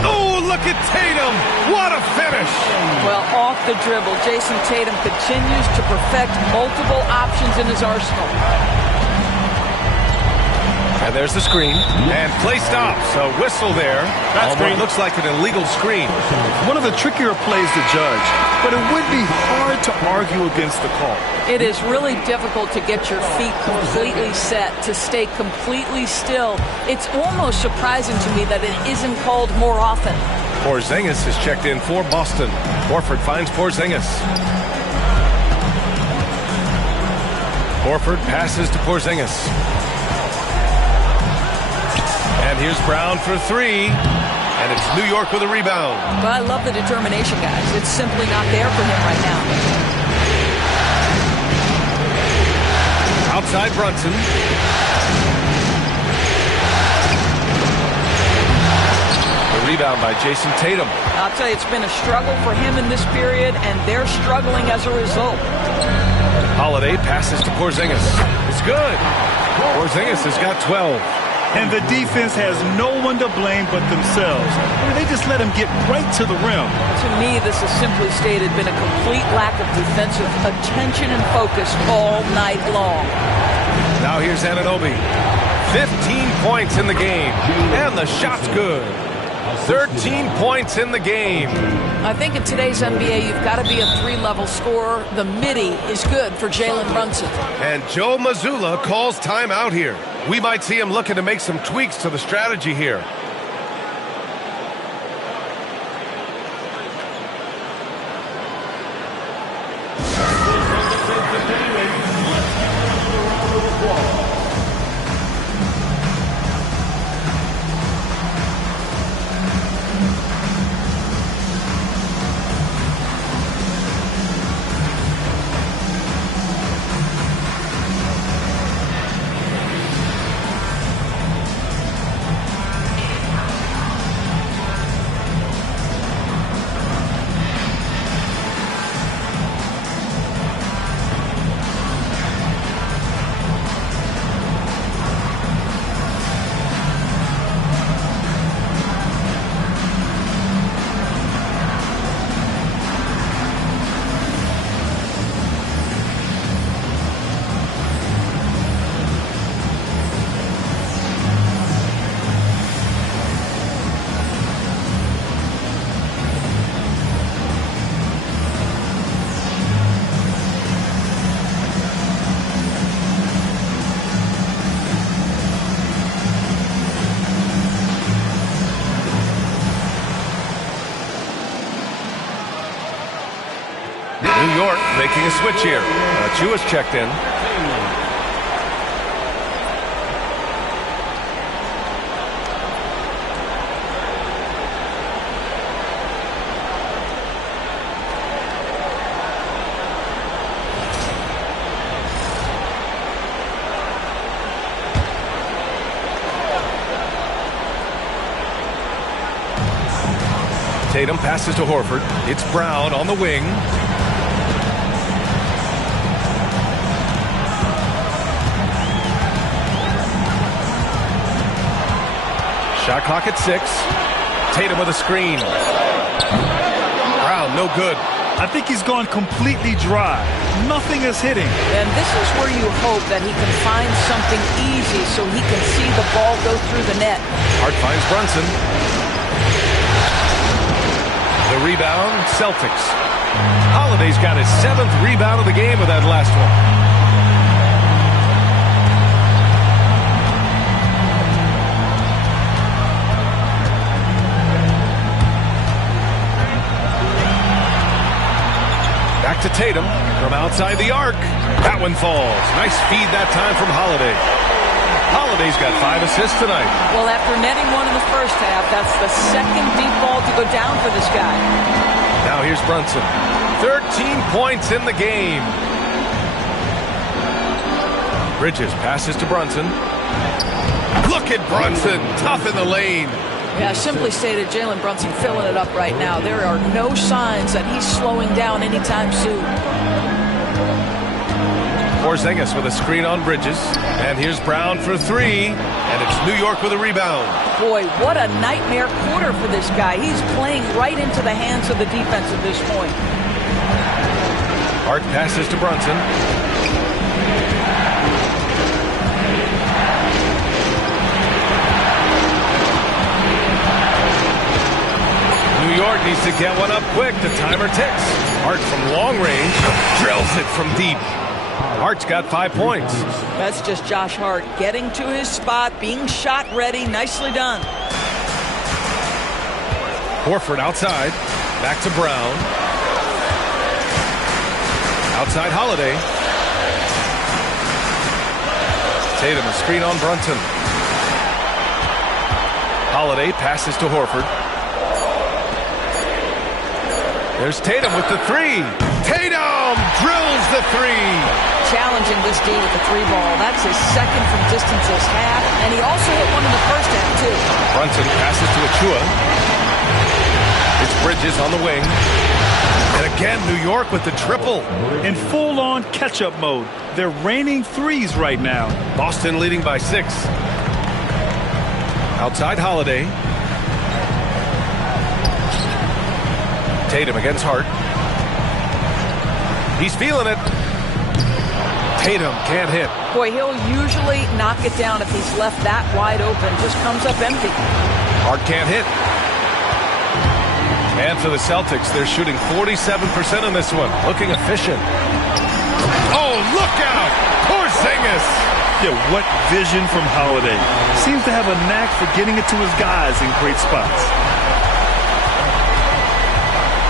Oh, look at Tatum. What a finish. Well, off the dribble, Jason Tatum continues to perfect multiple options in his arsenal. And there's the screen. And play stops. A whistle there. That's Almost looks like an illegal screen. One of the trickier plays to judge, but it would be hard to argue against the call. It is really difficult to get your feet completely set, to stay completely still. It's almost surprising to me that it isn't called more often. Porzingis is checked in for Boston. Horford finds Porzingis. Horford passes to Porzingis. And here's Brown for 3. And it's New York with a rebound. But I love the determination, guys. It's simply not there for him right now. Outside Brunson. The rebound by Jason Tatum. I'll tell you, it's been a struggle for him in this period, and they're struggling as a result. Holiday passes to Porzingis. It's good. Porzingis has got 12. And the defense has no one to blame but themselves. I mean, they just let him get right to the rim. To me, this has simply stated been a complete lack of defensive attention and focus all night long. Now here's Anunoby. 15 points in the game, and the shot's good. 13 points in the game. I think in today's NBA, you've got to be a three-level scorer. The midi is good for Jalen Brunson. And Joe Mazzulla calls timeout here. We might see him looking to make some tweaks to the strategy here. New York making a switch here. Chua's checked in. Tatum passes to Horford. It's Brown on the wing. Shot clock at 6. Tatum with a screen. Brown, no good. I think he's gone completely dry. Nothing is hitting. And this is where you hope that he can find something easy so he can see the ball go through the net. Hart finds Brunson. The rebound, Celtics. Holiday's got his 7th rebound of the game with that last one. Back to Tatum from outside the arc. That one falls. Nice feed that time from Holiday. Holiday's got 5 assists tonight. Well, after netting one in the first half, that's the second deep ball to go down for this guy. Now here's Brunson. 13 points in the game. Bridges passes to Brunson. Look at Brunson, tough in the lane. Yeah, simply stated, Jalen Brunson filling it up right now. There are no signs that he's slowing down anytime soon. Porzingis with a screen on Bridges. And here's Brown for 3. And it's New York with a rebound. Boy, what a nightmare quarter for this guy. He's playing right into the hands of the defense at this point. Hart passes to Brunson. New York needs to get one up quick. The timer ticks. Hart from long range drills it from deep. Hart's got 5 points. That's just Josh Hart getting to his spot, being shot ready. Nicely done. Horford outside. Back to Brown. Outside Holiday. Tatum a screen on Brunson. Holiday passes to Horford. There's Tatum with the 3. Tatum drills the 3. Challenging this D with the 3 ball. That's his second from distance this half. And he also hit one in the first half, too. Brunson passes to Achua. It's Bridges on the wing. And again, New York with the triple. In full-on catch-up mode. They're raining threes right now. Boston leading by 6. Outside Holiday. Tatum against Hart. He's feeling it. Tatum can't hit. Boy, he'll usually knock it down if he's left that wide open. Just comes up empty. Hart can't hit. And for the Celtics, they're shooting 47% in this one. Looking efficient. Oh, look out! Porzingis! Yeah, what vision from Holiday. Seems to have a knack for getting it to his guys in great spots.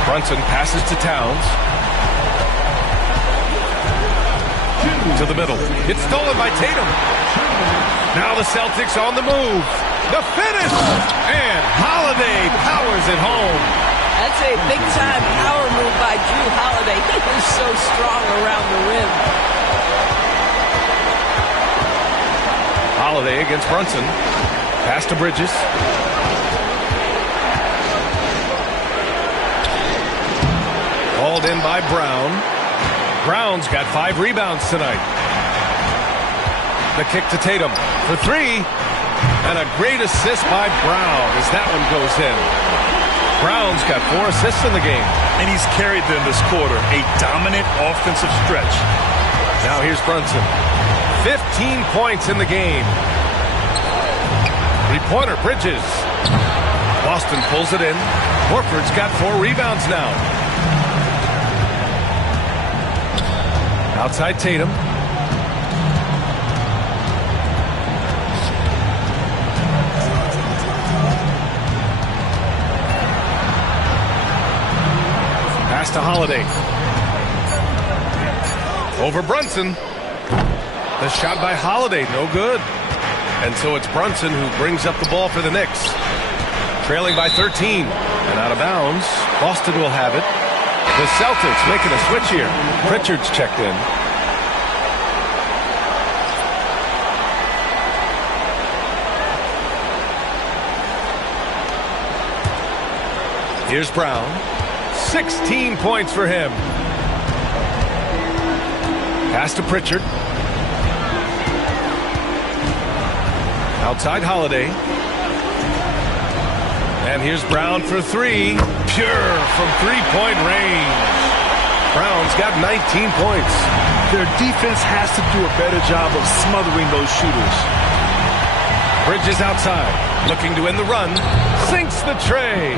Brunson passes to Towns. To the middle. It's stolen by Tatum. Now the Celtics on the move. The finish! And Holiday powers it home. That's a big-time power move by Drew Holiday. He is so strong around the rim. Holiday against Brunson. Pass to Bridges. Hauled in by Brown. Brown's got 5 rebounds tonight. The kick to Tatum for 3. And a great assist by Brown as that one goes in. Brown's got 4 assists in the game. And he's carried them this quarter. A dominant offensive stretch. Now here's Brunson. 15 points in the game. 3-pointer, Bridges. Boston pulls it in. Horford's got 4 rebounds now. Outside Tatum. Pass to Holiday. Over Brunson. The shot by Holiday, no good. And so it's Brunson who brings up the ball for the Knicks. Trailing by 13. And out of bounds. Boston will have it. The Celtics making a switch here. Pritchard's checked in. Here's Brown. 16 points for him. Pass to Pritchard. Outside Holiday. And here's Brown for 3. Pure from 3-point range. Brown's got 19 points. Their defense has to do a better job of smothering those shooters. Bridges outside. Looking to end the run. Sinks the tray.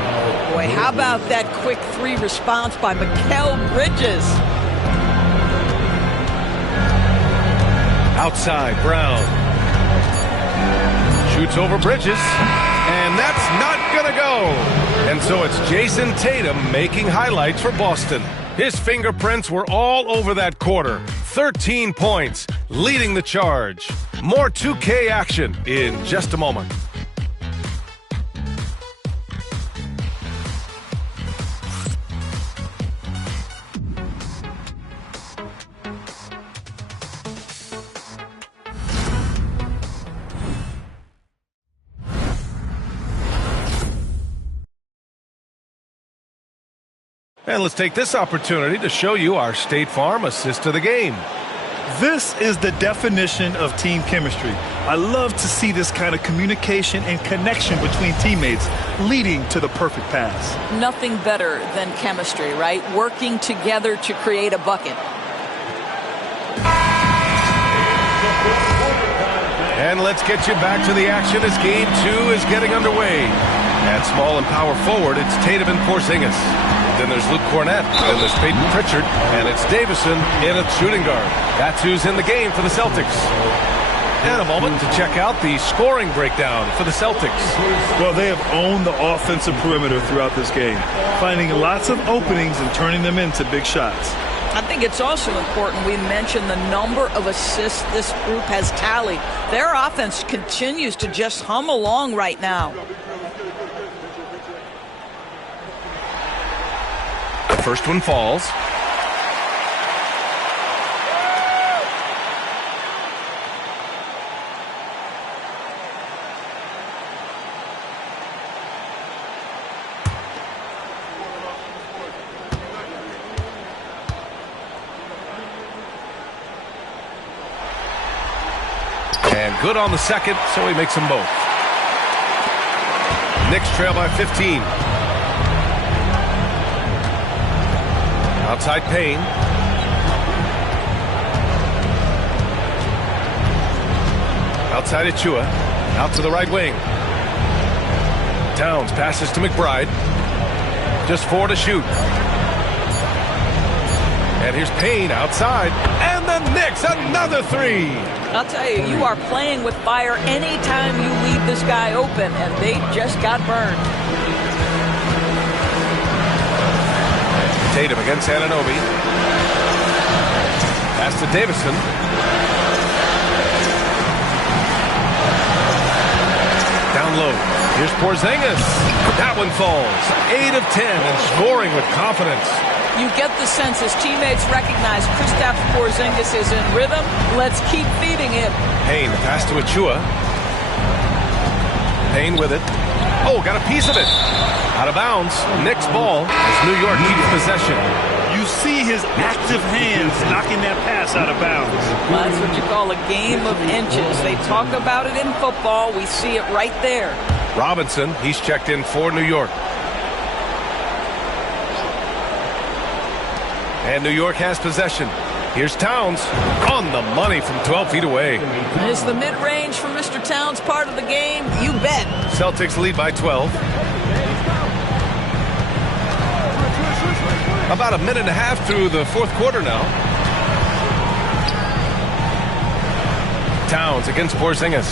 Boy, how about that quick 3 response by Mikal Bridges? Outside, Brown. Shoots over Bridges. And that's not going to go. And so it's Jason Tatum making highlights for Boston. His fingerprints were all over that quarter. 13 points, leading the charge. More 2K action in just a moment. And let's take this opportunity to show you our State Farm assist to the game. This is the definition of team chemistry. I love to see this kind of communication and connection between teammates leading to the perfect pass. Nothing better than chemistry, right? Working together to create a bucket. And let's get you back to the action as Game 2 is getting underway. At small and power forward, it's Tatum and Porzingis. Then there's Luke Cornett. Then there's Peyton Pritchard. And it's Davison in at shooting guard. That's who's in the game for the Celtics. And a moment to check out the scoring breakdown for the Celtics. Well, they have owned the offensive perimeter throughout this game, finding lots of openings and turning them into big shots. I think it's also important we mention the number of assists this group has tallied. Their offense continues to just hum along right now. The first one falls. And good on the second, so he makes them both. Knicks trail by 15. Outside Payne. Outside Achua. Out to the right wing. Towns passes to McBride. Just 4 to shoot. And here's Payne outside. And the Knicks, another 3. I'll tell you, you are playing with fire anytime you leave this guy open, and they just got burned. Tatum against Anunoby. Pass to Davison. Down low. Here's Porzingis. That one falls. 8 of 10 and scoring with confidence. You get the sense his teammates recognize Kristaps Porzingis is in rhythm. Let's keep feeding him. Payne, pass to Achua. Payne with it. Oh, got a piece of it. Out of bounds. Knicks ball as New York keeps possession. You see his active hands knocking that pass out of bounds. Well, that's what you call a game of inches. They talk about it in football. We see it right there. Robinson, he's checked in for New York. And New York has possession. Here's Towns on the money from 12 feet away. Is the mid-range for Mr. Towns part of the game? You bet. Celtics lead by 12. About a minute and a half through the fourth quarter now. Towns against Porzingis.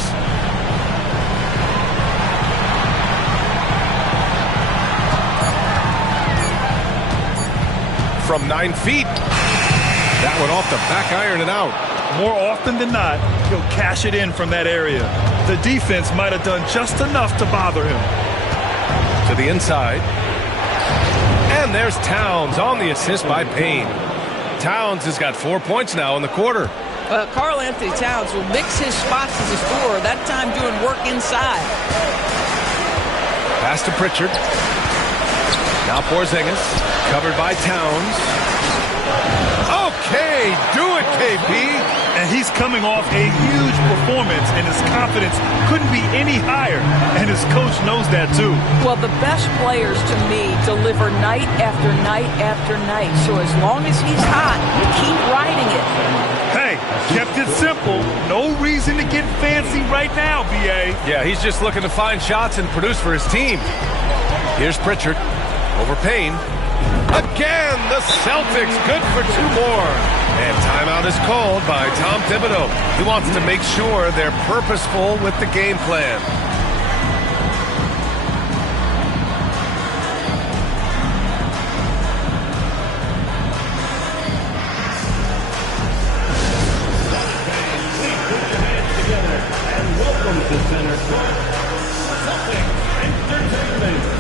From 9 feet. That one off the back iron and out. More often than not, he'll cash it in from that area. The defense might have done just enough to bother him. To the inside. And there's Towns on the assist by Payne. Towns has got 4 points now in the quarter. Karl Anthony Towns will mix his spots as a scorer, that time doing work inside. Pass to Pritchard. Now Porzingis, covered by Towns. Okay, do it, KP. And he's coming off a huge performance, and his confidence couldn't be any higher. And his coach knows that, too. Well, the best players, to me, deliver night after night after night. So as long as he's hot, keep riding it. Hey, kept it simple. No reason to get fancy right now, B.A. Yeah, he's just looking to find shots and produce for his team. Here's Pritchard over Payne. Again, the Celtics good for 2 more. And timeout is called by Tom Thibodeau. He wants to make sure they're purposeful with the game plan. And welcome to Center Court, Celtic Entertainment.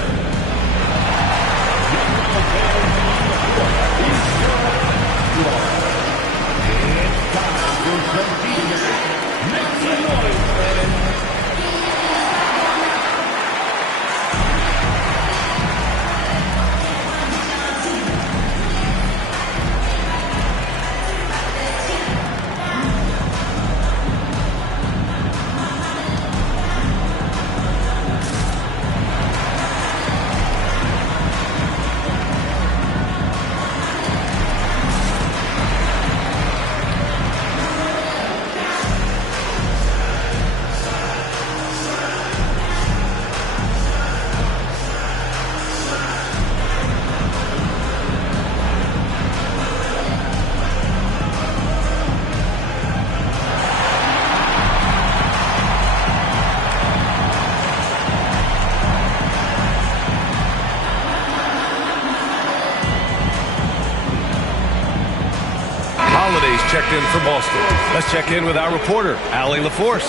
Checked in from Boston. Let's check in with our reporter, Allie LaForce.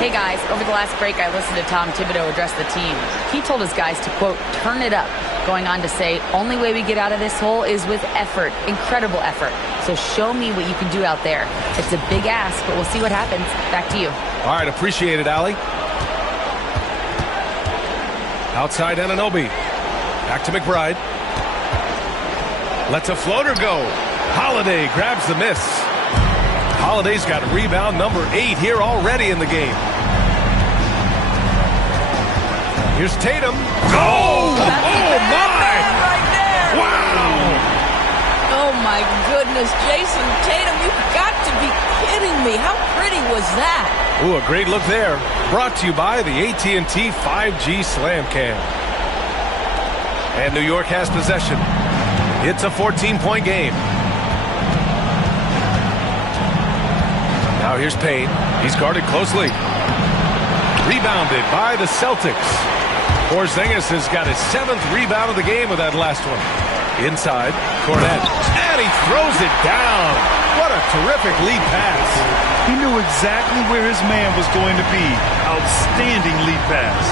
Hey guys, over the last break I listened to Tom Thibodeau address the team. He told his guys to, quote, turn it up, going on to say, only way we get out of this hole is with effort, incredible effort. So show me what you can do out there. It's a big ask, but we'll see what happens. Back to you. All right, appreciate it, Allie. Outside Anunoby. Back to McBride. Lets a floater go. Holiday grabs the miss. Holiday's got rebound number 8 here already in the game. Here's Tatum. Oh, my! Right there. Wow! Oh, my goodness. Jason Tatum, you've got to be kidding me. How pretty was that? Ooh, a great look there. Brought to you by the AT&T 5G Slam Cam. And New York has possession. It's a 14-point game. Now here's Payne. He's guarded closely. Rebounded by the Celtics. Porzingis has got his 7th rebound of the game with that last one. Inside, Cornet. And he throws it down. What a terrific lead pass. He knew exactly where his man was going to be. Outstanding lead pass.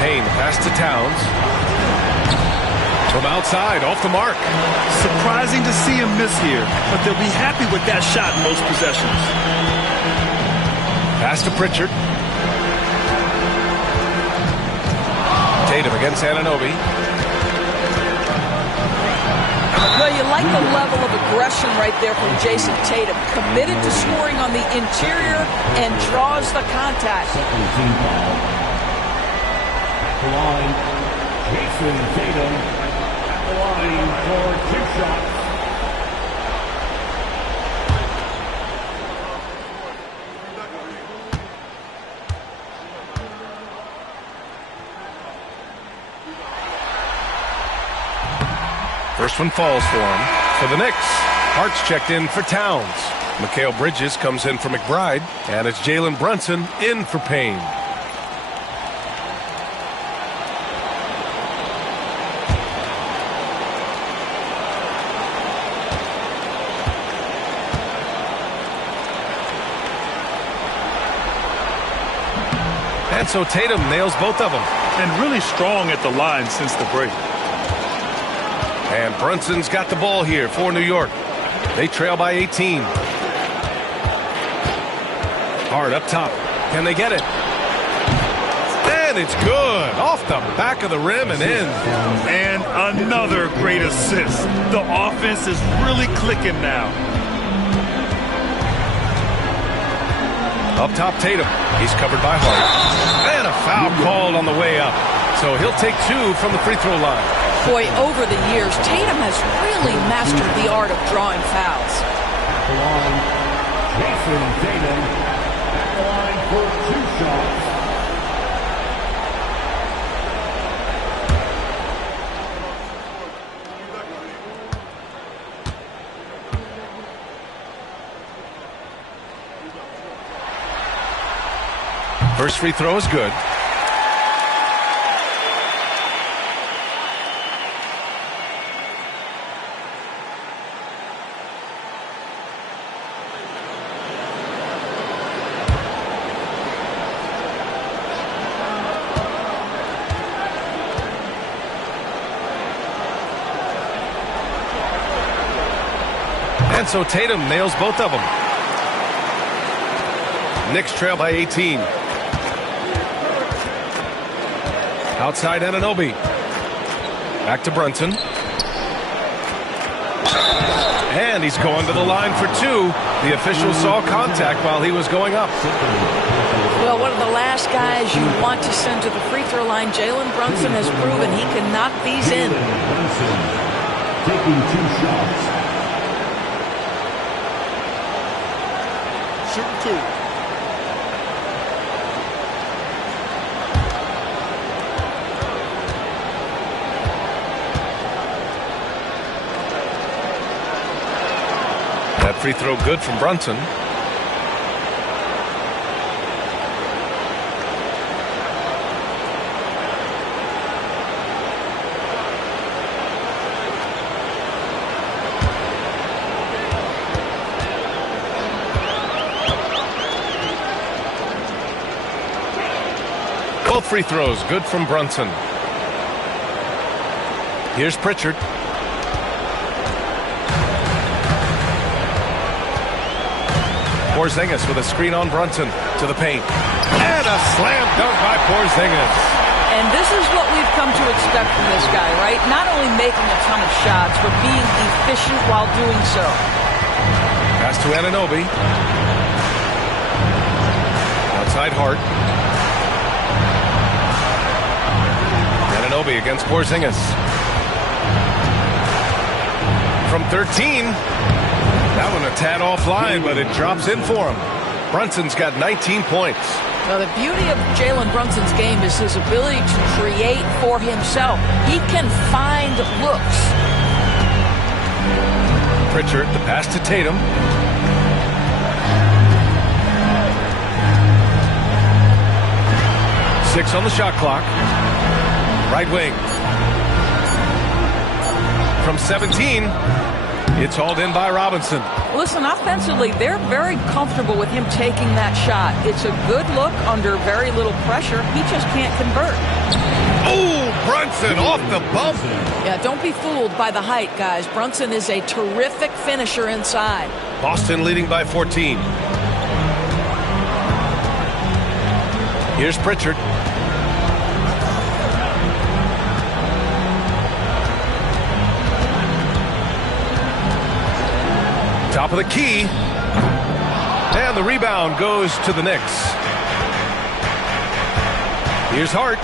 Payne pass to Towns. From outside, off the mark. Surprising to see him miss here, but they'll be happy with that shot in most possessions. Pass to Pritchard. Tatum against Anunoby. Well, you like the level of aggression right there from Jason Tatum. Committed to scoring on the interior and draws the contact. Team foul. At the line, Jason Tatum. At the line for 2 shots. First one falls for him. For the Knicks, Hart's checked in for Towns. Mikal Bridges comes in for McBride. And it's Jalen Brunson in for Payne. And so Tatum nails both of them. And really strong at the line since the break. And Brunson's got the ball here for New York. They trail by 18. Hard up top. Can they get it? And it's good. Off the back of the rim and in. And another great assist. The offense is really clicking now. Up top, Tatum. He's covered by Hart. And a foul called on the way up. So he'll take 2 from the free throw line. Boy, over the years, Tatum has really mastered the art of drawing fouls. At the line, Jason Tatum. At the line for 2 shots. First free throw is good. And so Tatum nails both of them. Knicks trail by 18. Outside Anunoby. Back to Brunson. And he's going to the line for 2. The official saw contact while he was going up. Well, one of the last guys you want to send to the free throw line, Jalen Brunson has proven he can knock these in. Brunson taking 2 shots. Shoot 2. That free throw good from Brunson. Both free throws good from Brunson. Here's Pritchard. Porzingis with a screen on Brunson to the paint. And a slam dunk by Porzingis. And this is what we've come to expect from this guy, right? Not only making a ton of shots, but being efficient while doing so. Pass to Anunoby. Outside Hart. Anunoby against Porzingis. From 13. That one a tad offline, but it drops in for him. Brunson's got 19 points. Now, the beauty of Jalen Brunson's game is his ability to create for himself. He can find looks. Pritchard, the pass to Tatum. Six on the shot clock. Right wing. From 17, it's hauled in by Robinson. Listen, offensively, they're very comfortable with him taking that shot. It's a good look under very little pressure. He just can't convert. Oh, Brunson off the bump. Yeah, don't be fooled by the height, guys. Brunson is a terrific finisher inside. Boston leading by 14. Here's Pritchard. Top of the key. And the rebound goes to the Knicks. Here's Hart.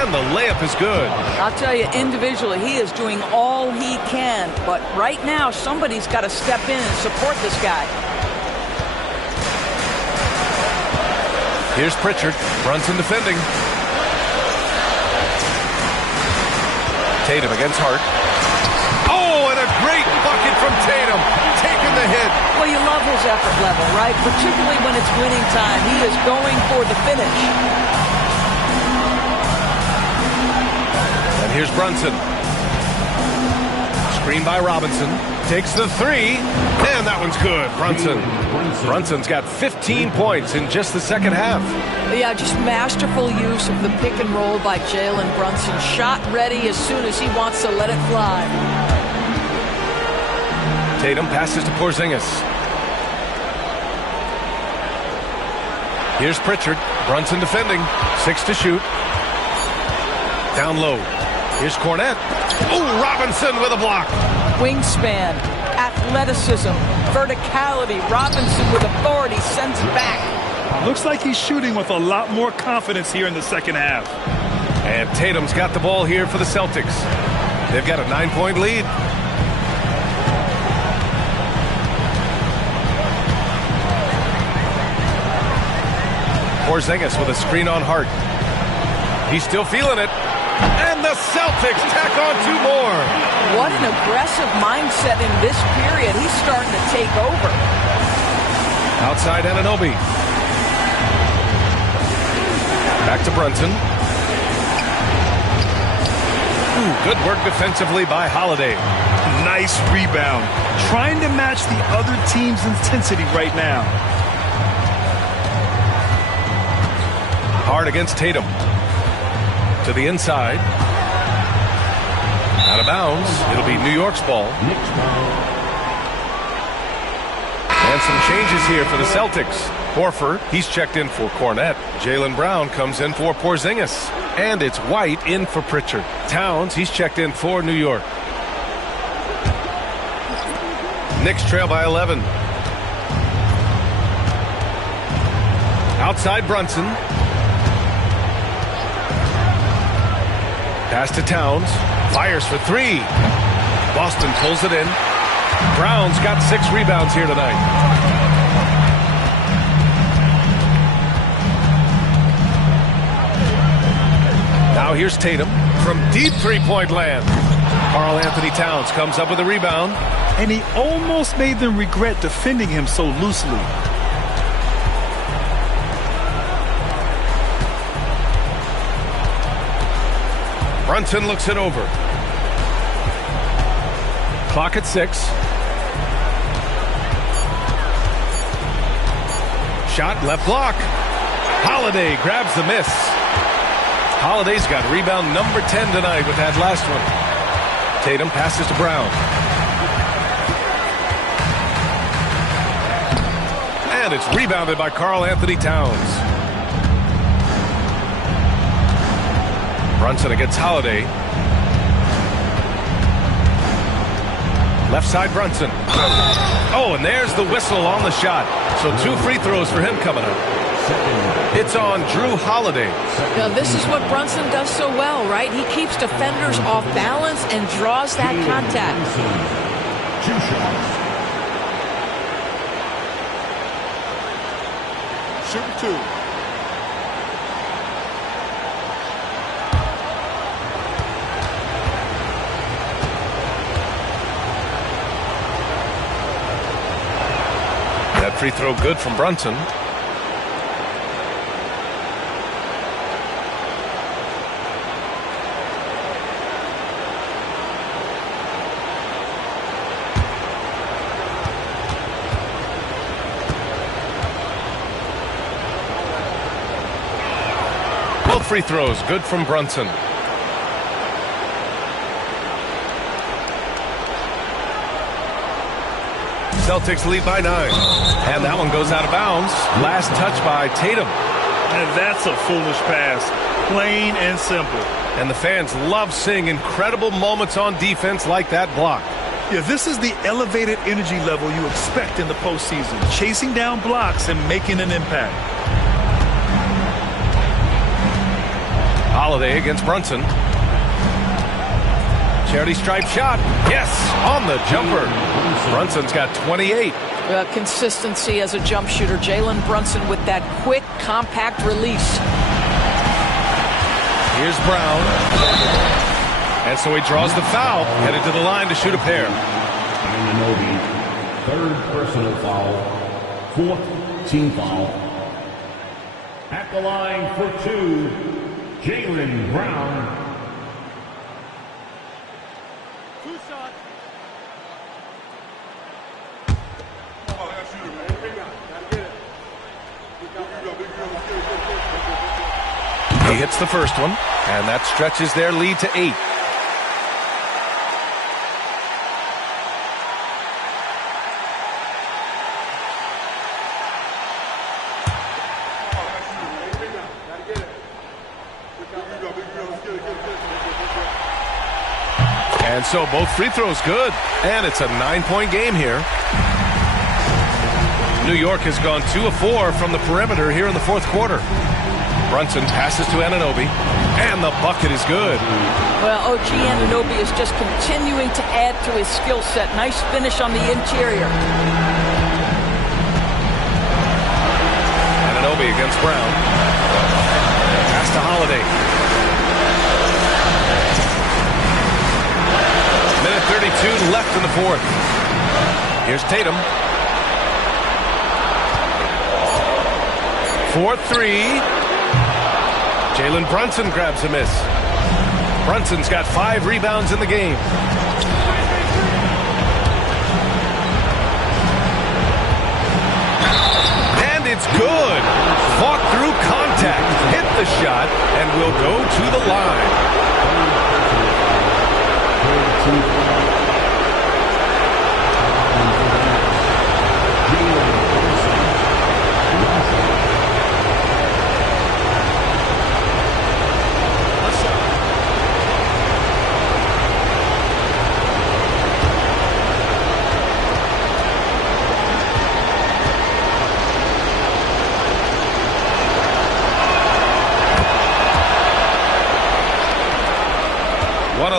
And the layup is good. I'll tell you, individually, he is doing all he can. But right now, somebody's got to step in and support this guy. Here's Pritchard. Brunson defending. Tatum against Hart. Oh, and a great bucket from Tatum. Taking the hit. Well, you love his effort level, right? Particularly when it's winning time. He is going for the finish. And here's Brunson. Screen by Robinson. Takes the three. And that one's good. Brunson's got 15 points in just the second half. Yeah, just masterful use of the pick and roll by Jalen Brunson. Shot ready as soon as he wants to let it fly. Tatum passes to Porzingis. Here's Pritchard. Brunson defending. 6 to shoot. Down low. Here's Cornette. Oh, Robinson with a block. Wingspan, athleticism, verticality. Robinson with authority sends it back. Looks like he's shooting with a lot more confidence here in the second half. And Tatum's got the ball here for the Celtics. They've got a 9-point lead. Porzingis with a screen on Hart. He's still feeling it. And the Celtics tack on 2 more. What an aggressive mindset in this period. He's starting to take over. Outside Anunoby. Back to Brunson. Ooh, good work defensively by Holiday. Nice rebound. Trying to match the other team's intensity right now. Hard against Tatum. To the inside. Out of bounds. It'll be New York's ball. And some changes here for the Celtics. Horford, he's checked in for Cornette. Jaylen Brown comes in for Porzingis. And it's White in for Pritchard. Towns, he's checked in for New York. Knicks trail by 11. Outside Brunson. Pass to Towns. Fires for 3. Boston pulls it in. Brown's got 6 rebounds here tonight. Now here's Tatum from deep three-point land. Karl Anthony Towns comes up with a rebound. And he almost made them regret defending him so loosely. Brunson looks it over. Clock at 6. Shot left block. Holiday grabs the miss. Holiday's got rebound number 10 tonight with that last one. Tatum passes to Brown. And it's rebounded by Karl Anthony Towns. Brunson against Holiday. Left side Brunson. Oh, and there's the whistle on the shot. So 2 free throws for him coming up. It's on Drew Holiday. Now, this is what Brunson does so well, right? He keeps defenders off balance and draws that contact. 2 shots. Shooting 2. That free throw good from Brunson. Both free throws good from Brunson. Celtics lead by 9. And that one goes out of bounds. Last touch by Tatum. And that's a foolish pass. Plain and simple. And the fans love seeing incredible moments on defense like that block. Yeah, this is the elevated energy level you expect in the postseason. Chasing down blocks and making an impact. Holiday against Brunson. Charity stripe shot. Yes, on the jumper. Brunson's got 28. Consistency as a jump shooter. Jalen Brunson with that quick, compact release. Here's Brown. And so he draws the foul, headed to the line to shoot a pair. Anunoby, 3rd personal foul, 4th team foul. At the line for 2, Jalen Brown. 2 shots. He hits the first one, and that stretches their lead to 8. And so both free throws good, and it's a 9-point game here. New York has gone 2 of 4 from the perimeter here in the 4th quarter. Brunson passes to Anunoby, and the bucket is good. Well, OG Anunoby is just continuing to add to his skill set. Nice finish on the interior. Anunoby against Brown. Pass to Holiday. Minute 32 left in the 4th. Here's Tatum. 4-3. Jalen Brunson grabs a miss. Brunson's got 5 rebounds in the game. And it's good. Fought through contact, hit the shot, and will go to the line.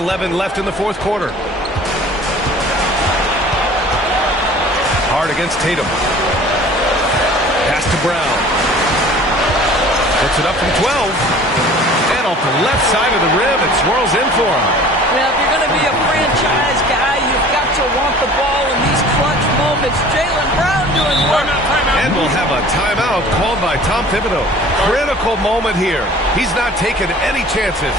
.11 left in the 4th quarter. Hard against Tatum. Pass to Brown. Puts it up from 12. And off the left side of the rim, it swirls in for him. Now, if you're going to be a franchise guy, you've got to want the ball in these clutch moments. Jalen Brown doing work. And we'll have a timeout called by Tom Thibodeau. Critical moment here. He's not taking any chances.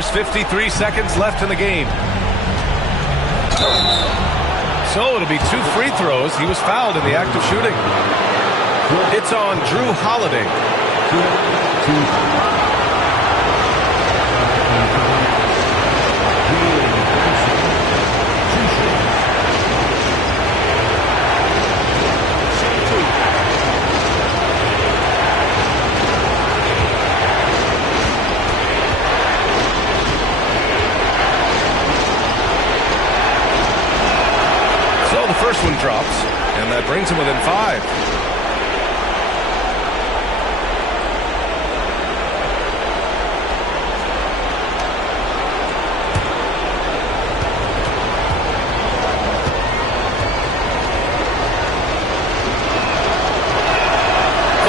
there's 53 seconds left in the game. So it'll be 2 free throws. He was fouled in the act of shooting. It's on Drew Holiday. First one drops, and that brings him within 5.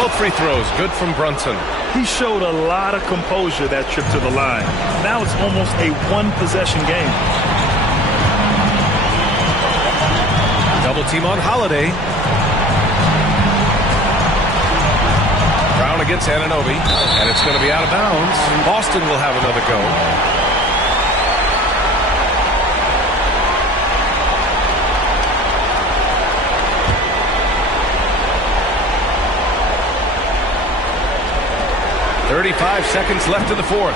Both free throws, good from Brunson. He showed a lot of composure that trip to the line. Now it's almost a one-possession game. Double team on Holiday. Brown against Anunoby, and it's going to be out of bounds. Boston will have another go. .35 seconds left in the fourth.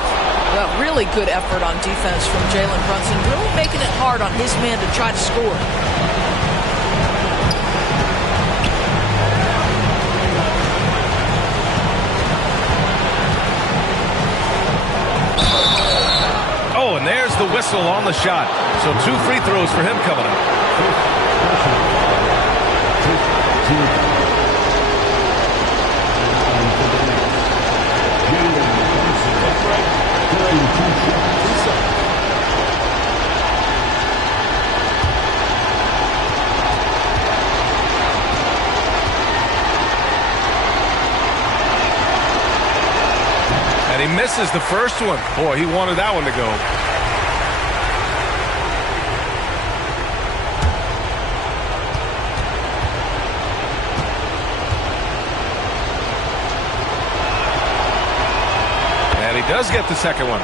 Well, really good effort on defense from Jalen Brunson, really making it hard on his man to try to score. Oh, and there's the whistle on the shot. So 2 free throws for him coming up. And he misses the first one. Boy, he wanted that one to go. And he does get the second one.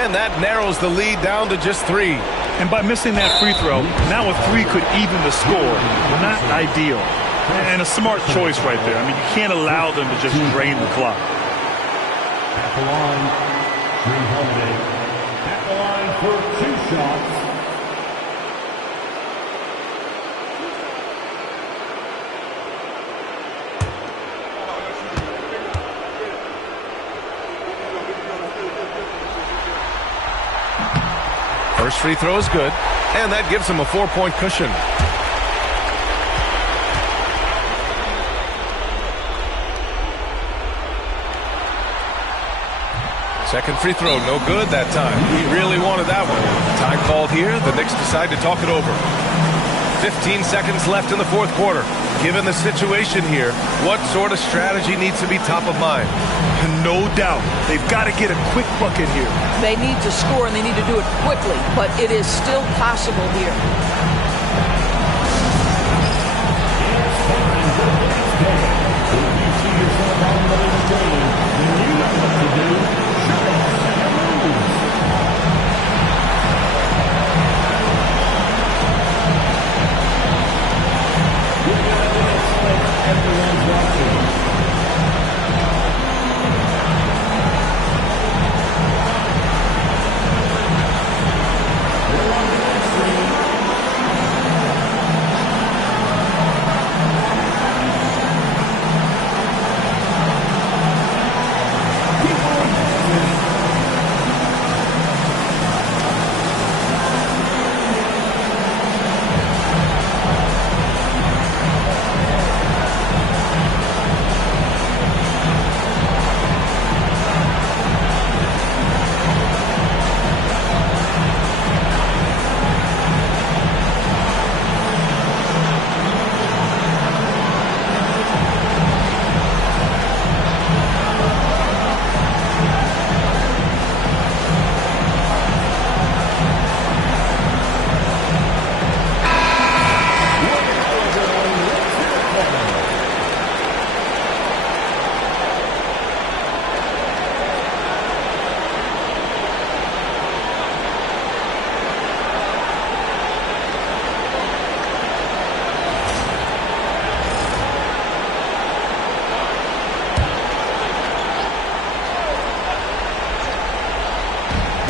And that narrows the lead down to just 3. And by missing that free throw, now a 3 could even the score. Not ideal. And a smart choice right there. I mean, you can't allow them to just drain the clock. At the line, Drew Holiday. At the line for 2 shots. First free throw is good, and that gives him a 4-point cushion. Second free throw, no good that time. He really wanted that one. Time called here. The Knicks decide to talk it over. 15 seconds left in the fourth quarter. Given the situation here, what sort of strategy needs to be top of mind? No doubt. They've got to get a quick bucket here. They need to score, and they need to do it quickly, but it is still possible here.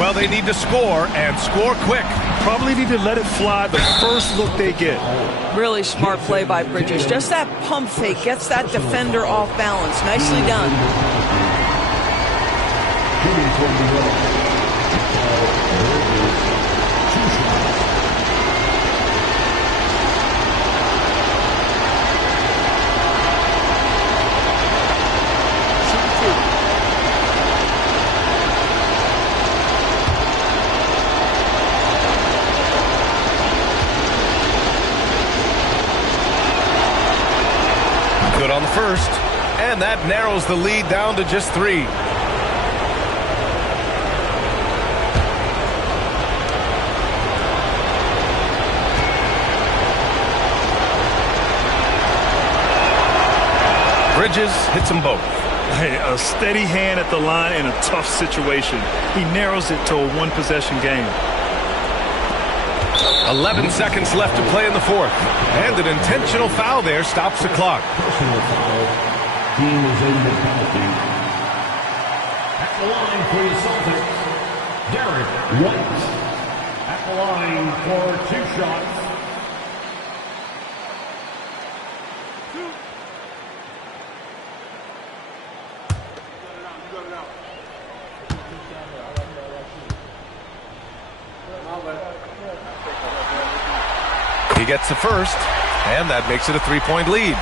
Well, they need to score and score quick. Probably need to let it fly the first look they get. Really smart play by Bridges. Just that pump fake gets that defender off balance. Nicely done. Good on the first, and that narrows the lead down to just 3. Bridges hits them both. Hey, a steady hand at the line in a tough situation. He narrows it to a one-possession game. 11 seconds left to play in the fourth. And an intentional foul there stops the clock. Personal foul. Team is in the penalty. At the line for the Celtics, Derek White. At the line for 2 shots. He gets the first, and that makes it a 3-point lead.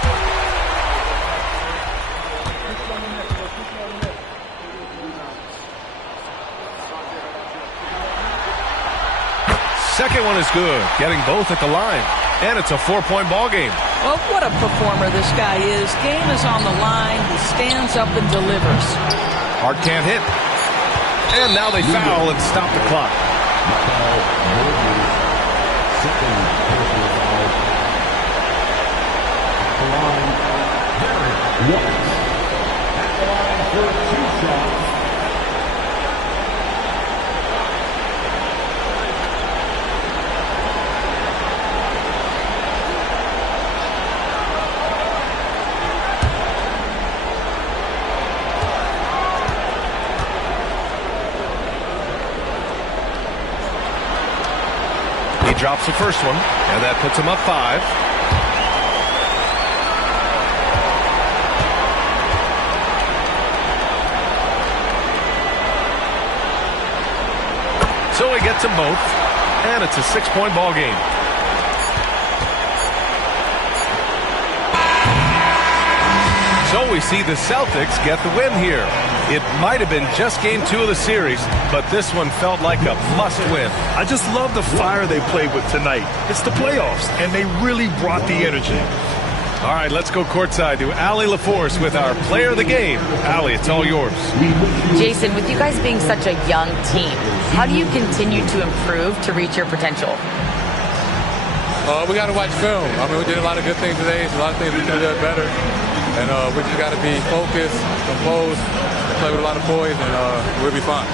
Second one is good, getting both at the line, and it's a 4-point ball game. Well, what a performer this guy is. Game is on the line. He stands up and delivers. Hart can't hit. And now they foul and stop the clock. At the line for 2 shots. He drops the first one, and that puts him up 5. So he gets them both, and it's a 6-point ball game. So we see the Celtics get the win here. It might have been just game 2 of the series, but this one felt like a must-win. I just love the fire they played with tonight. It's the playoffs, and they really brought the energy. All right, let's go courtside to Allie LaForce with our player of the game. Allie, it's all yours. Jason, with you guys being such a young team, how do you continue to improve to reach your potential? We got to watch film. I mean, we did a lot of good things today. A lot of things we could have done better. And we just got to be focused, composed, play with a lot of poise, and we'll be fine.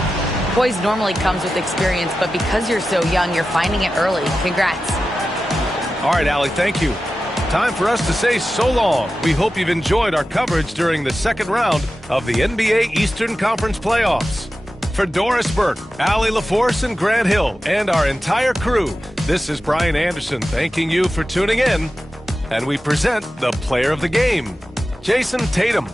Poise normally comes with experience, but because you're so young, you're finding it early. Congrats. All right, Allie, thank you. Time for us to say so long. We hope you've enjoyed our coverage during the second round of the NBA Eastern Conference Playoffs. For Doris Burke, Allie LaForce, and Grant Hill, and our entire crew, this is Brian Anderson thanking you for tuning in. And we present the player of the game, Jason Tatum.